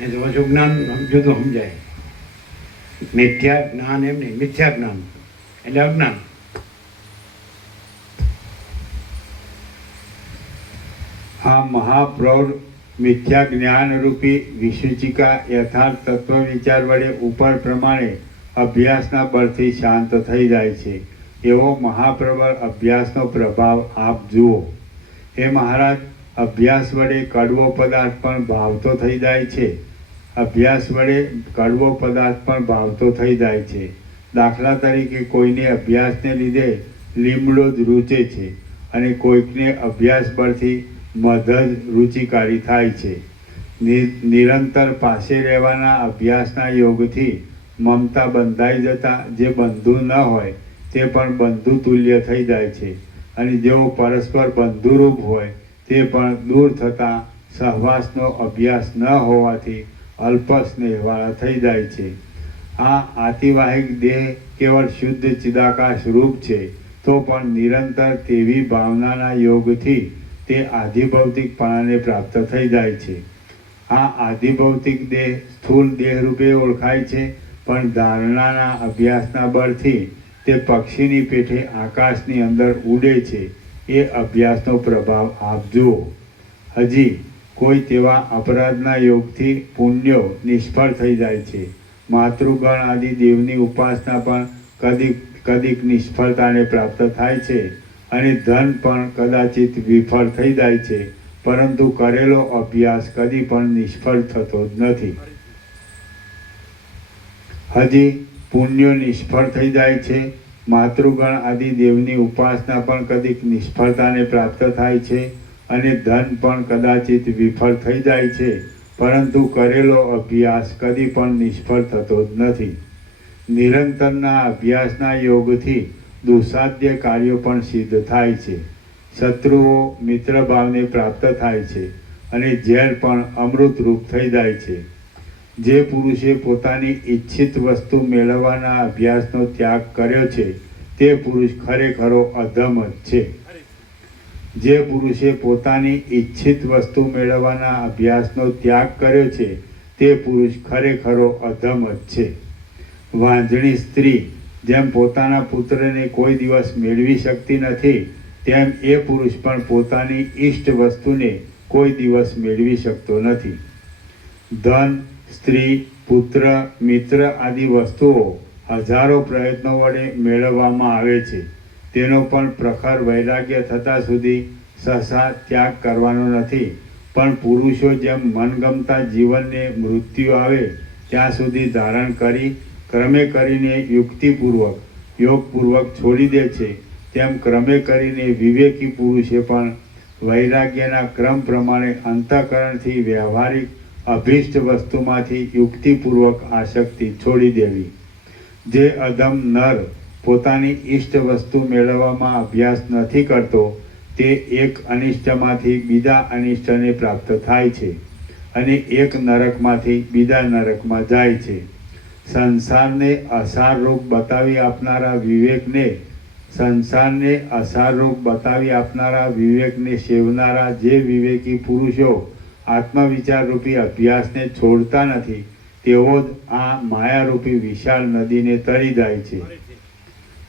એ તો પાછું જ્ઞાન જુદું સમજાય. મિથ્યા જ્ઞાન એમ નહીં, મિથ્યા જ્ઞાન એટલે અજ્ઞાન. આ મહાપ્રૌઢ મિથ્યા જ્ઞાનરૂપી વિસૂચિકા યથાર્થ તત્વ વિચાર વડે ઉપર પ્રમાણે અભ્યાસના બળથી શાંત થઈ જાય છે. એવો મહાપ્રબળ અભ્યાસનો પ્રભાવ આપ જુઓ. હે મહારાજ, અભ્યાસ વડે કડવો પદાર્થ પણ ભાવતો થઈ જાય છે. અભ્યાસ વડે કડવો પદાર્થ પણ ભાવતો થઈ જાય છે. દાખલા તરીકે કોઈને અભ્યાસને લીધે લીમડો જ રૂચે છે અને કોઈકને અભ્યાસ બળથી મધ જ રુચિકારી થાય છે. નિરંતર પાસે રહેવાના અભ્યાસના યોગથી મમતા બંધાઈ જતા જે બંધુ ન હોય તે પણ બંધુ તુલ્ય થઈ જાય છે અને જેઓ પરસ્પર બંધુરૂપ હોય તે પણ દૂર થતાં સહવાસનો અભ્યાસ ન હોવાથી અલ્પ સ્નેહવાળા થઈ જાય છે. આ આતિવાહિક દેહ કેવળ શુદ્ધ ચિદાકાશ રૂપ છે તો પણ નિરંતર તેવી ભાવનાના યોગથી તે આધિભૌતિકપણાને પ્રાપ્ત થઈ જાય છે. આ આધિભૌતિક દેહ સ્થૂળ દેહ રૂપે ઓળખાય છે, પણ ધારણાના અભ્યાસના બળથી તે પક્ષીની પેઠે આકાશની અંદર ઉડે છે. એ અભ્યાસનો પ્રભાવ આપ જુઓ. હજી કોઈ તેવા અપરાધના યોગથી પુણ્યો નિષ્ફળ થઈ જાય છે. માતૃગણ આદિ દેવની ઉપાસના પણ કદીક નિષ્ફળતાને પ્રાપ્ત થાય છે, અને ધન પણ કદાચિત વિફળ થઈ જાય છે, પરંતુ કરેલો અભ્યાસ કદી પણ નિષ્ફળ થતો જ નથી. હજી પુણ્યો નિષ્ફળ થઈ જાય છે. માતૃગણ આદિ દેવની ઉપાસના પણ કદીક નિષ્ફળતાને પ્રાપ્ત થાય છે, અને ધન પણ કદાચિત વિફળ થઈ જાય છે, પરંતુ કરેલો અભ્યાસ કદી પણ નિષ્ફળ થતો જ નથી. નિરંતરના અભ્યાસના યોગથી દુઃસાધ્ય કાર્યો પણ સિદ્ધ થાય છે. શત્રુઓ મિત્ર ભાવને પ્રાપ્ત થાય છે, અને ઝેર પણ અમૃત રૂપ થઈ જાય છે. જે પુરુષે પોતાની ઈચ્છિત વસ્તુ મેળવવાના અભ્યાસનો ત્યાગ કર્યો છે, તે પુરુષ ખરેખરો અધમ જ છે. જે પુરુષે પોતાની ઈચ્છિત વસ્તુ મેળવવાના અભ્યાસનો ત્યાગ કર્યો છે, તે પુરુષ ખરેખરો અધમ જ છે. વાંઝણી સ્ત્રી જેમ પોતાના પુત્રને કોઈ દિવસ મેળવી શકતી નથી, તેમ એ પુરુષ પણ પોતાની ઈષ્ટ વસ્તુને કોઈ દિવસ મેળવી શકતો નથી. ધન, સ્ત્રી, પુત્ર, મિત્ર આદિ વસ્તુઓ હજારો પ્રયત્નો વડે મેળવવામાં આવે છે. તેનો પણ પ્રખર વૈરાગ્ય થતાં સુધી સહસા ત્યાગ કરવાનો નથી. પણ પુરુષો જેમ મનગમતા જીવનને મૃત્યુ આવે ત્યાં સુધી ધારણ કરી ક્રમે કરીને યુક્તિપૂર્વક યોગપૂર્વક છોડી દે છે, તેમ ક્રમે કરીને વિવેકી પુરુષે પણ વૈરાગ્યના ક્રમ પ્રમાણે અંતઃકરણથી વ્યવહારિક અભિષ્ટ વસ્તુમાંથી યુક્તિપૂર્વક આસક્તિ છોડી દેવી. જે અધમ નર પોતાની ઈષ્ટ વસ્તુ મેળવવામાં અભ્યાસ નથી કરતો, તે એક અનિષ્ટમાંથી બીજા અનિષ્ટને પ્રાપ્ત થાય છે, અને એક નરકમાંથી બીજા નરકમાં જાય છે. સંસારને અસારરૂપ બતાવી આપનારા વિવેકને સેવનારા જે વિવેકી પુરુષો આત્મવિચારરૂપી અભ્યાસને છોડતા નથી, તેઓ જ આ માયારૂપી વિશાળ નદીને તરી જાય છે.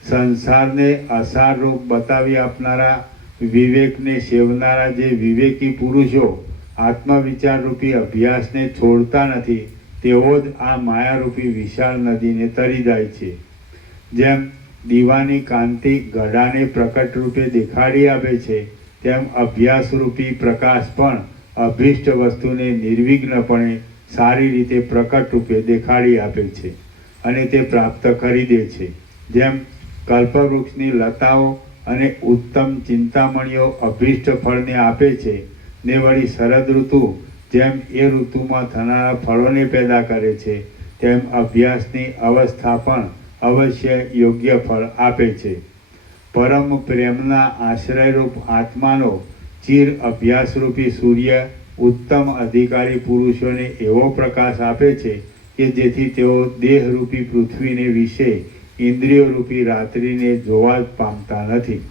સંસારને અસારરૂપ બતાવી આપનારા વિવેકને સેવનારા જે વિવેકી પુરુષો આત્મવિચારરૂપી અભ્યાસને છોડતા નથી, તેઓ જ આ માયારૂપી વિશાળ નદીને તરી જાય છે. જેમ દીવાની કાંતિ ગળાને પ્રકટ રૂપે દેખાડી આપે છે, તેમ અભ્યાસરૂપી પ્રકાશ પણ અભિષ્ટ વસ્તુને નિર્વિઘ્નપણે સારી રીતે પ્રકટ રૂપે દેખાડી આપે છે, અને તે પ્રાપ્ત કરી દે છે. જેમ કલ્પવૃક્ષની લતાઓ અને ઉત્તમ ચિંતામણીઓ અભિષ્ટ ફળને આપે છે, ને વળી શરદ ઋતુ જેમ એ ઋતુમાં થનારા ફળોને પેદા કરે છે, તેમ અભ્યાસની અવસ્થા પણ અવશ્ય યોગ્ય ફળ આપે છે. પરમ પ્રેમના આશ્રયરૂપ આત્માનો ચિર અભ્યાસરૂપી સૂર્ય ઉત્તમ અધિકારી પુરુષોને એવો પ્રકાશ આપે છે કે જેથી તેઓ દેહરૂપી પૃથ્વીને વિશે ઇન્દ્રિયોરૂપી રાત્રિને જોવા જ પામતા નથી.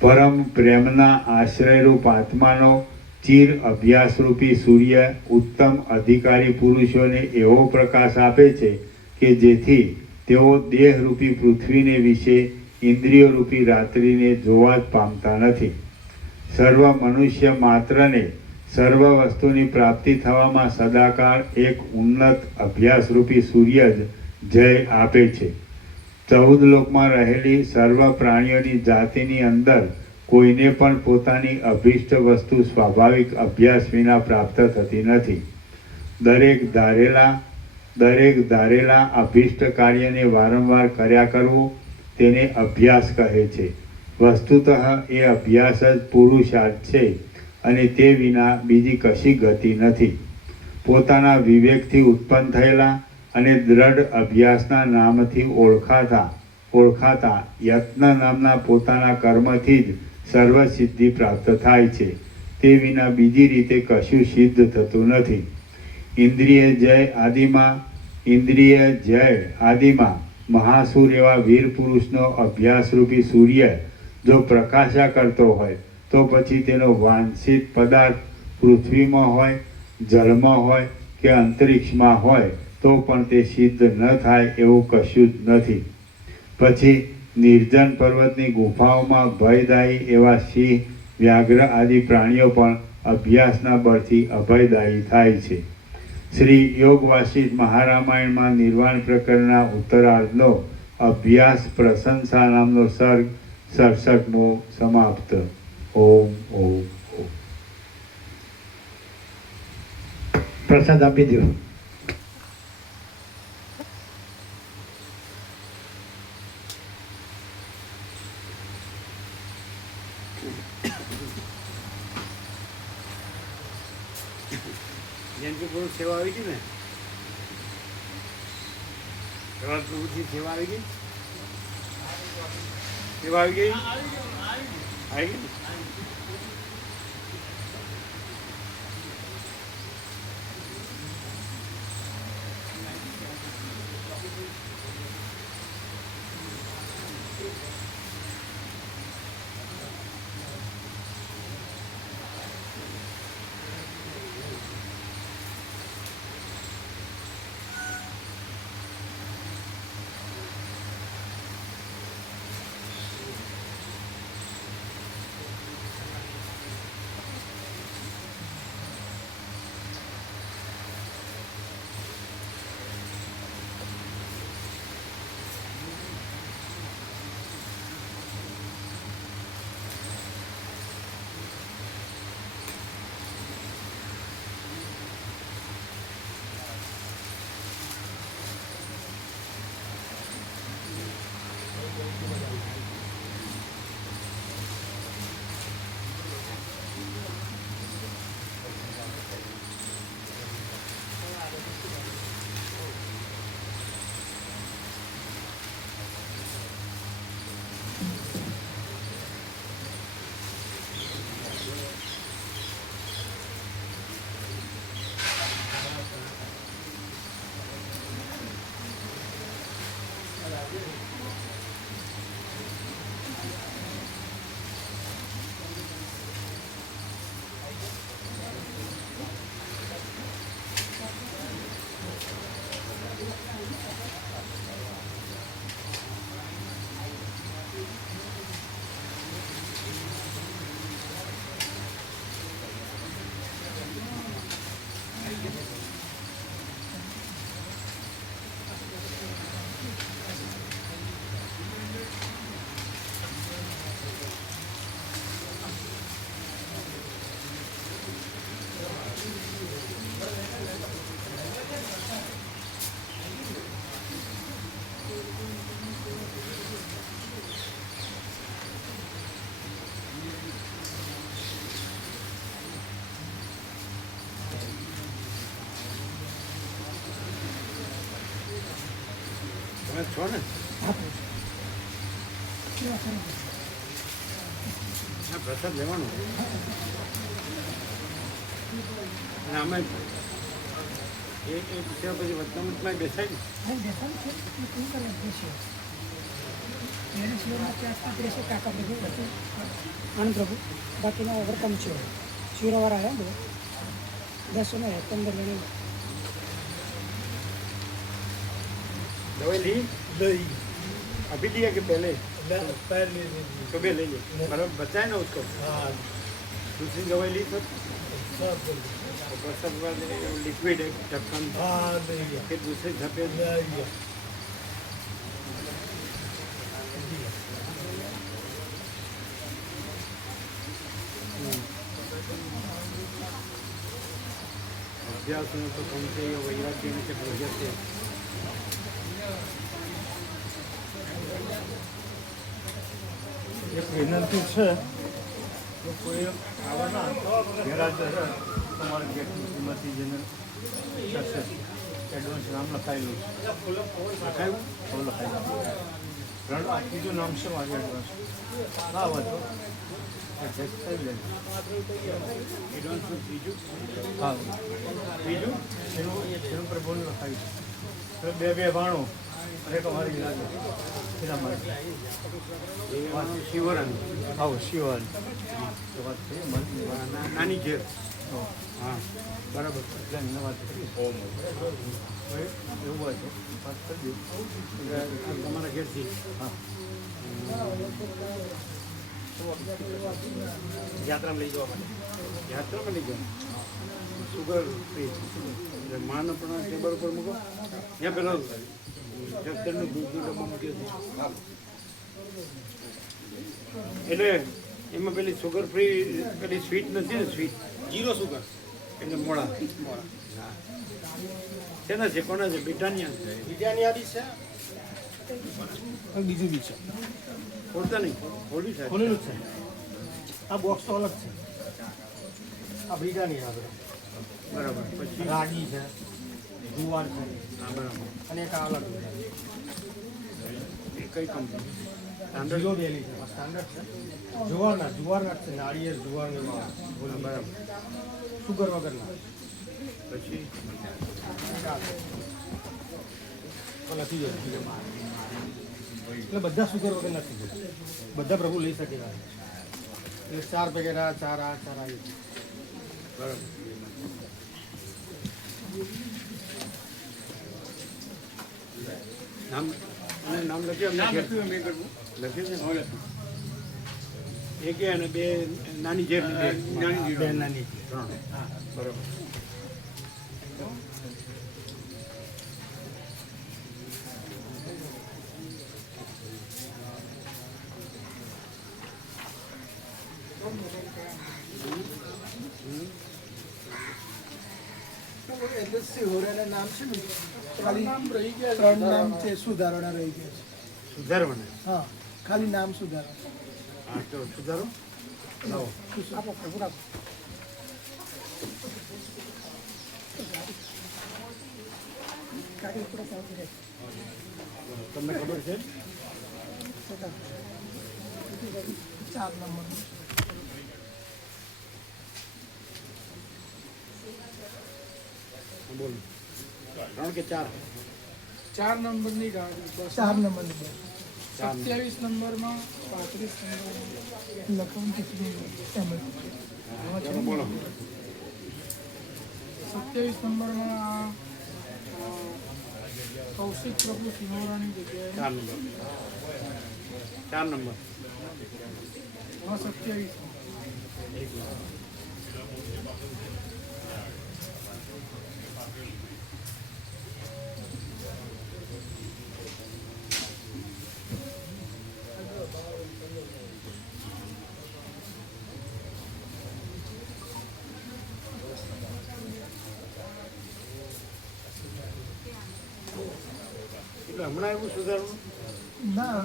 પરમ પ્રેમના આશ્રયરૂપ આત્માનો ચિર અભ્યાસરૂપી સૂર્ય ઉત્તમ અધિકારી પુરુષોને એવો પ્રકાશ આપે છે કે જેથી તેઓ દેહરૂપી પૃથ્વીને વિશે ઇન્દ્રિયોરૂપી રાત્રિને જોવા જ પામતા નથી. સર્વ મનુષ્ય માત્રને સર્વ વસ્તુની પ્રાપ્તિ થવામાં સદાકાળ એક ઉન્નત અભ્યાસરૂપી સૂર્ય જ જય આપે છે. 14 લોકમાં રહેલી સર્વ પ્રાણીઓની જાતિની અંદર કોઈને પણ પોતાની અભિષ્ટ વસ્તુ સ્વાભાવિક અભ્યાસ વિના પ્રાપ્ત થતી નથી. દરેક ધારેલા અભિષ્ટ કાર્યને વારંવાર કર્યા કરવું તેને અભ્યાસ કહે છે. વસ્તુતઃ એ અભ્યાસ જ પુરુષાર્થ છે, અને તે વિના બીજી કશી ગતિ નથી. પોતાના વિવેકથી ઉત્પન્ન થયેલા અને દ્રઢ અભ્યાસના નામથી ઓળખાતા યત્ન નામના પોતાના કર્મથી જ સર્વસિદ્ધિ પ્રાપ્ત થાય છે. તે વિના બીજી રીતે કશું સિદ્ધ થતું નથી. ઇન્દ્રિય જય આદિમાં મહાસુર એવા વીર પુરુષનો અભ્યાસરૂપી સૂર્ય જો પ્રકાશા કરતો હોય તો પછી તેનો વાંછિત પદાર્થ પૃથ્વીમાં હોય, જળમાં હોય કે અંતરિક્ષમાં હોય તો પણ તે સિદ્ધ ન થાય એવું કશું જ નથી. પછી નિર્જન પર્વતની ગુફાઓમાં ભયદાયી એવા સિંહ, વ્યાઘ્ર આદિ પ્રાણીઓ પણ અભ્યાસના બળથી અભયદાયી થાય છે. શ્રી યોગ વાસિષ્ઠ મહારામાયણમાં નિર્વાણ પ્રકરણના ઉત્તરાર્ધનો અભ્યાસ પ્રશંસા નામનો સર્ગ 67મો સમાપ્ત. ઓમ ઓમ ઓમ. પ્રસાદ આપી દો. જયંતિ પ્રભુ સેવા આવી ગઈ ને? જવાહર પ્રભુથી સેવા આવી ગઈ? સેવા આવી ગઈ? આવી ગઈ? તમે છો ને? હા, પ્રસાદ લેવાનો. અને અમે એક પછી વચનામૃતમાં બેસાય ને? આનંદ પ્રભુ બાકીના ઓવરકમ છે શિરોવાળા આવ્યા બધો 10 ને 15 જણ दवाई ली? नहीं, अभी लिया कि पहले? पहले सुबह ले लिया. बराबर बताया ना उसको. हाँ, दूसरी दवाई ली तो सब बरसात बाद लिक्विड है ढक्कन. हाँ, नहीं फिर दूसरे सफेद नहीं अभ्यास में तो कम से वैराग्य में से बढ़िया से एक विनंती है तो कोई आवना ગેરહાજર તમારા ગેટની શ્રીમતી જેને સક્સેસ એડવાન્સ નામ લખાયેલું છે. લખાયું? બહુ લખાયું. બીજું નામ છે મારું એડવાન્સ. ના વાંચો એડ્રેસ કરી લે. એડવાન્સ બીજું હા બીજું એનું પ્રભુને લખાયું છે. બે વાણો શિવરન શિવન નાની ઘેર હા બરાબર એવું હોય છે વાત કરી દઉં તમારા ઘેરથી હા યાત્રામાં લઈ જવા માટે યાત્રામાં લઈ જવા સુગર ફ્રી એટલે માનો પણ ટેબલ ઉપર મૂકો ત્યાં પેલો જગદરનું દૂધનું ડબ્બો મૂક્યો છે એટલે એમાં પેલી સુગર ફ્રી પેલી સ્વીટ નથી ને સ્વીટ જીરો સુગર એટલે મોડા શેના છે કોના છે બ્રિટાનિયા છે બીજાની યાદી છે બીજું બી છે ખોલતા નહીં ખોલ્યું છે ખોલેલું છે આ બોક્સ તો અલગ છે આ બ્રિટાની આપણે બરાબર પછી રાગી છે જુવાર છે હા બરાબર અને એક આ અલગ છે એ કઈ કંપની જીરો ડેલી છે સ્ટાન્ડર્ડ છે જુવારના જ છે નાળિયેર જુવારને બરાબર સુગર વગરના પછી લખી દો એટલે બધા સુગર વગર નથી બધા પ્રભુ લઈ શકે એટલે 4 પેકેટ આ 4 આ 4 આવી બરાબર નામ અને નામ લખ્યું મેં લખ્યું છે એક અને બે નાની જેર બે નાની ત્રણ બરાબર એટલે સિહોરાના નામ છે ને ખાલી ત્રણ નામ છે સુધારણા રહી ગયા છે સુધારવાના હા ખાલી નામ સુધારણા હા તો સુધારો લાવો આપો પ્રભુ આપો તમને ખબર છે 4 નંબર બોલો 3 કે 4 4 નંબરની ગાડી 4 નંબરની 27 નંબરમાં 35 નંબર લખવાનું કેટલું એમ ચાલો બોલો 27 નંબરમાં કૌશિક પ્રભુ સિંહોરાની જગ્યાએ 4 નંબર 27 એટલે હમણાં એવું સુધારવું ના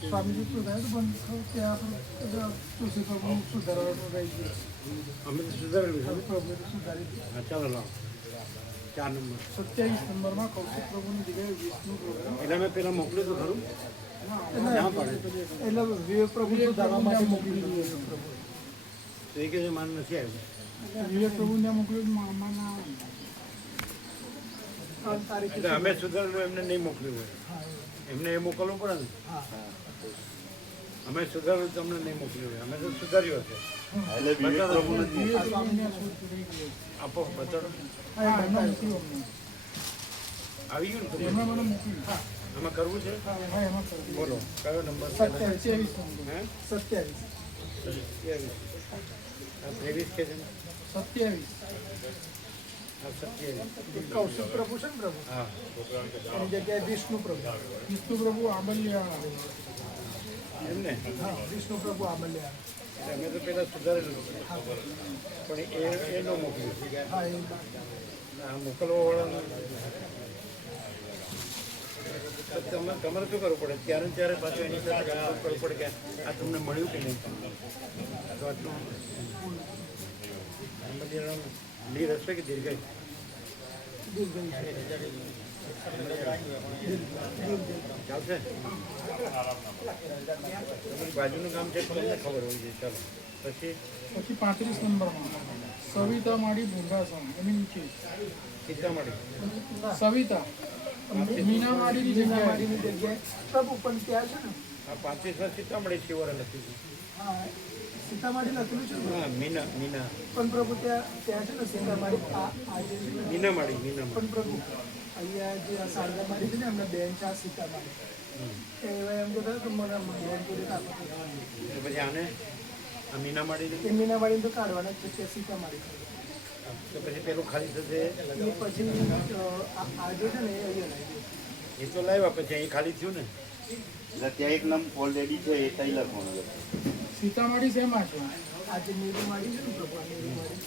સ્વામીજી સુધાર્યું પણ ત્યાં આપણે તુલસી પ્રભુ સુધારવાનું રહી ગયું અમે તો સુધારેલું છે પ્રભુએ સુધારી હા ચાલો લાવો 4 નંબર 27 નંબરમાં કૌશિક પ્રભુની જગ્યાએ વિષ્ણુ પ્રભુ એટલે મેં પેલા મોકલ્યું તો ખરું ક્યાં પડે એટલે વિવેક પ્રભુ સુધારવા માટે મોકલી દીધું પ્રભુ તો એ કે છે માન નથી આવ્યું વિવેક પ્રભુને મોકલ્યું મામાના એટલે અમે સુધારેલું એમને નહીં મોકલ્યું હોય એમને એ મોકલવું પડે ને અમે સુધારેલું તમને નહીં મોકલ્યું હોય અમે તો સુધાર્યું હશે બતાડો. વિવેક પ્રભુને શું રહી ગયું આપો બતાડો હા એમાં મોકલ્યું અમને આવી ગયું ને એમાં તમને? મને મોકલ્યું આમાં કરવું છે હા એમાં કરી દીધું. બોલો કયો નંબર 27 નંબર હે 27 આ 23 કે છે ને 27 આ 27 કૌશિક પ્રભુ છે ને પ્રભુ હા એની જગ્યાએ વિષ્ણુ પ્રભુ વિષ્ણુ પ્રભુ આંબલિયા એમને હા વિષ્ણુ પ્રભુ આમલ્યા અમે તો પેલા સુધારેલું છે. પણ એ ન મોકલ્યું હા એ આ મોકલવા વાળા તમારે શું કરવું પડે ત્યારે ને ત્યારે પાછું એની સાથે વાત કરવું પડે કે આ તમને મળ્યું કે નહીં તો આટલું લીર હશે કે દીર્ઘ ચાલશે તમારી બાજુનું કામ છે તમને ખબર હોવી જોઈએ ચાલો પછી પછી 35 નંબરમાં સવિતા માડી ભૂંગાસણ એની નીચે સીતામઢી સવિતા મીનાવાડીની જગ્યાએ. મીનાવાડીની જગ્યાએ પ્રભુ પણ ત્યાં છે ને આ 35 વર્ષ સીતામઢી શિવરે લખ્યું છે. હા સીતામાડી લખેલું છે ને હા મીના મીના પણ પ્રભુ ત્યાં છે ને સીતામાડી આ જે છે ને મીનામાળી મીનામાળી પણ પ્રભુ અહીંયા જે આ સારદામાડી છે ને એમને બેન છે આ સીતામાડી એવા એમ કહેતા કે મને બેન જોડે આપો તો પછી આને આ મીનામાળી એ મીનાવાડી તો કાઢવાના જ છે તે સીતામાડી તો પછી પેલું ખાલી થશે એ પછી આ જે છે ને એ અહીંયા લાવી દે. એ તો લાવ્યા પછી અહીં ખાલી થયું ને એટલે ત્યાં એક નામ ઓલરેડી છે એ તઈ લખવાનું છે. સીતામઢી શેમાં છે? આ જે નીરુમાડી છે ને પ્રભુ આ નીરુમાડી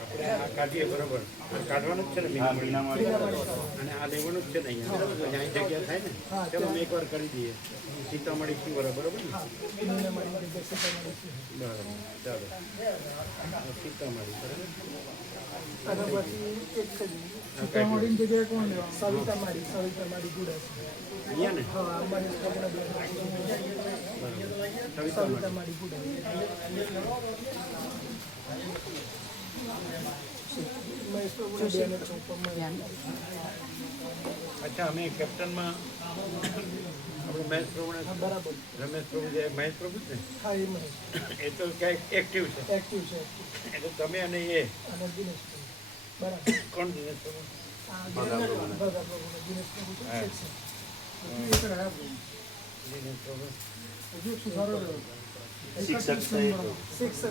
આપણે આ કાઢીએ બરોબર આ કાઢવાનું જ છે ને હા, મીનામાળી મીનામાળી. અને આ લેવાનું જ છે ને અહીંયા પછી અહીં જગ્યા થાય ને ચાલો અમે એકવાર કરી દઈએ સીતામઢી શિવરે બરોબર ને હા મીનામાડીની જગ્યાએ સીતામાડી છે બરાબર ચાલો આ સીતામઢી બરાબર અને પછી એક જ સીતામઢીની જગ્યાએ કોણ લેવાનું? સવિતામાડી ગુડા છે અહીંયા ને હા મહેશ પ્રભુના બેન સવિતામઢી સવિતામાડી ગુડા મહેશ પ્રભુના બેન જ છું પણ અચ્છા અમે કેપ્ટનમાં આપણે મહેશ પ્રભુને બરાબર રમેશ પ્રભુ જે મહેશ પ્રભુ જ ને હા એ મહેશ એ તો ક્યાંક એક્ટિવ છે એક્ટિવ છે એટલે તમે અને એ અને દિનેશ પ્રભુ બરાબર કોણ દિનેશ પ્રભુ આ ભગા પ્રભુને દિનેશ પ્રભુ છે હા. એક છે હજુ એક રહ્યા ભાઈ. દિનેશ પ્રભુ હજુ એક સુધારો રહ્યો. શિક્ષક છે એ તો. શિક્ષક છે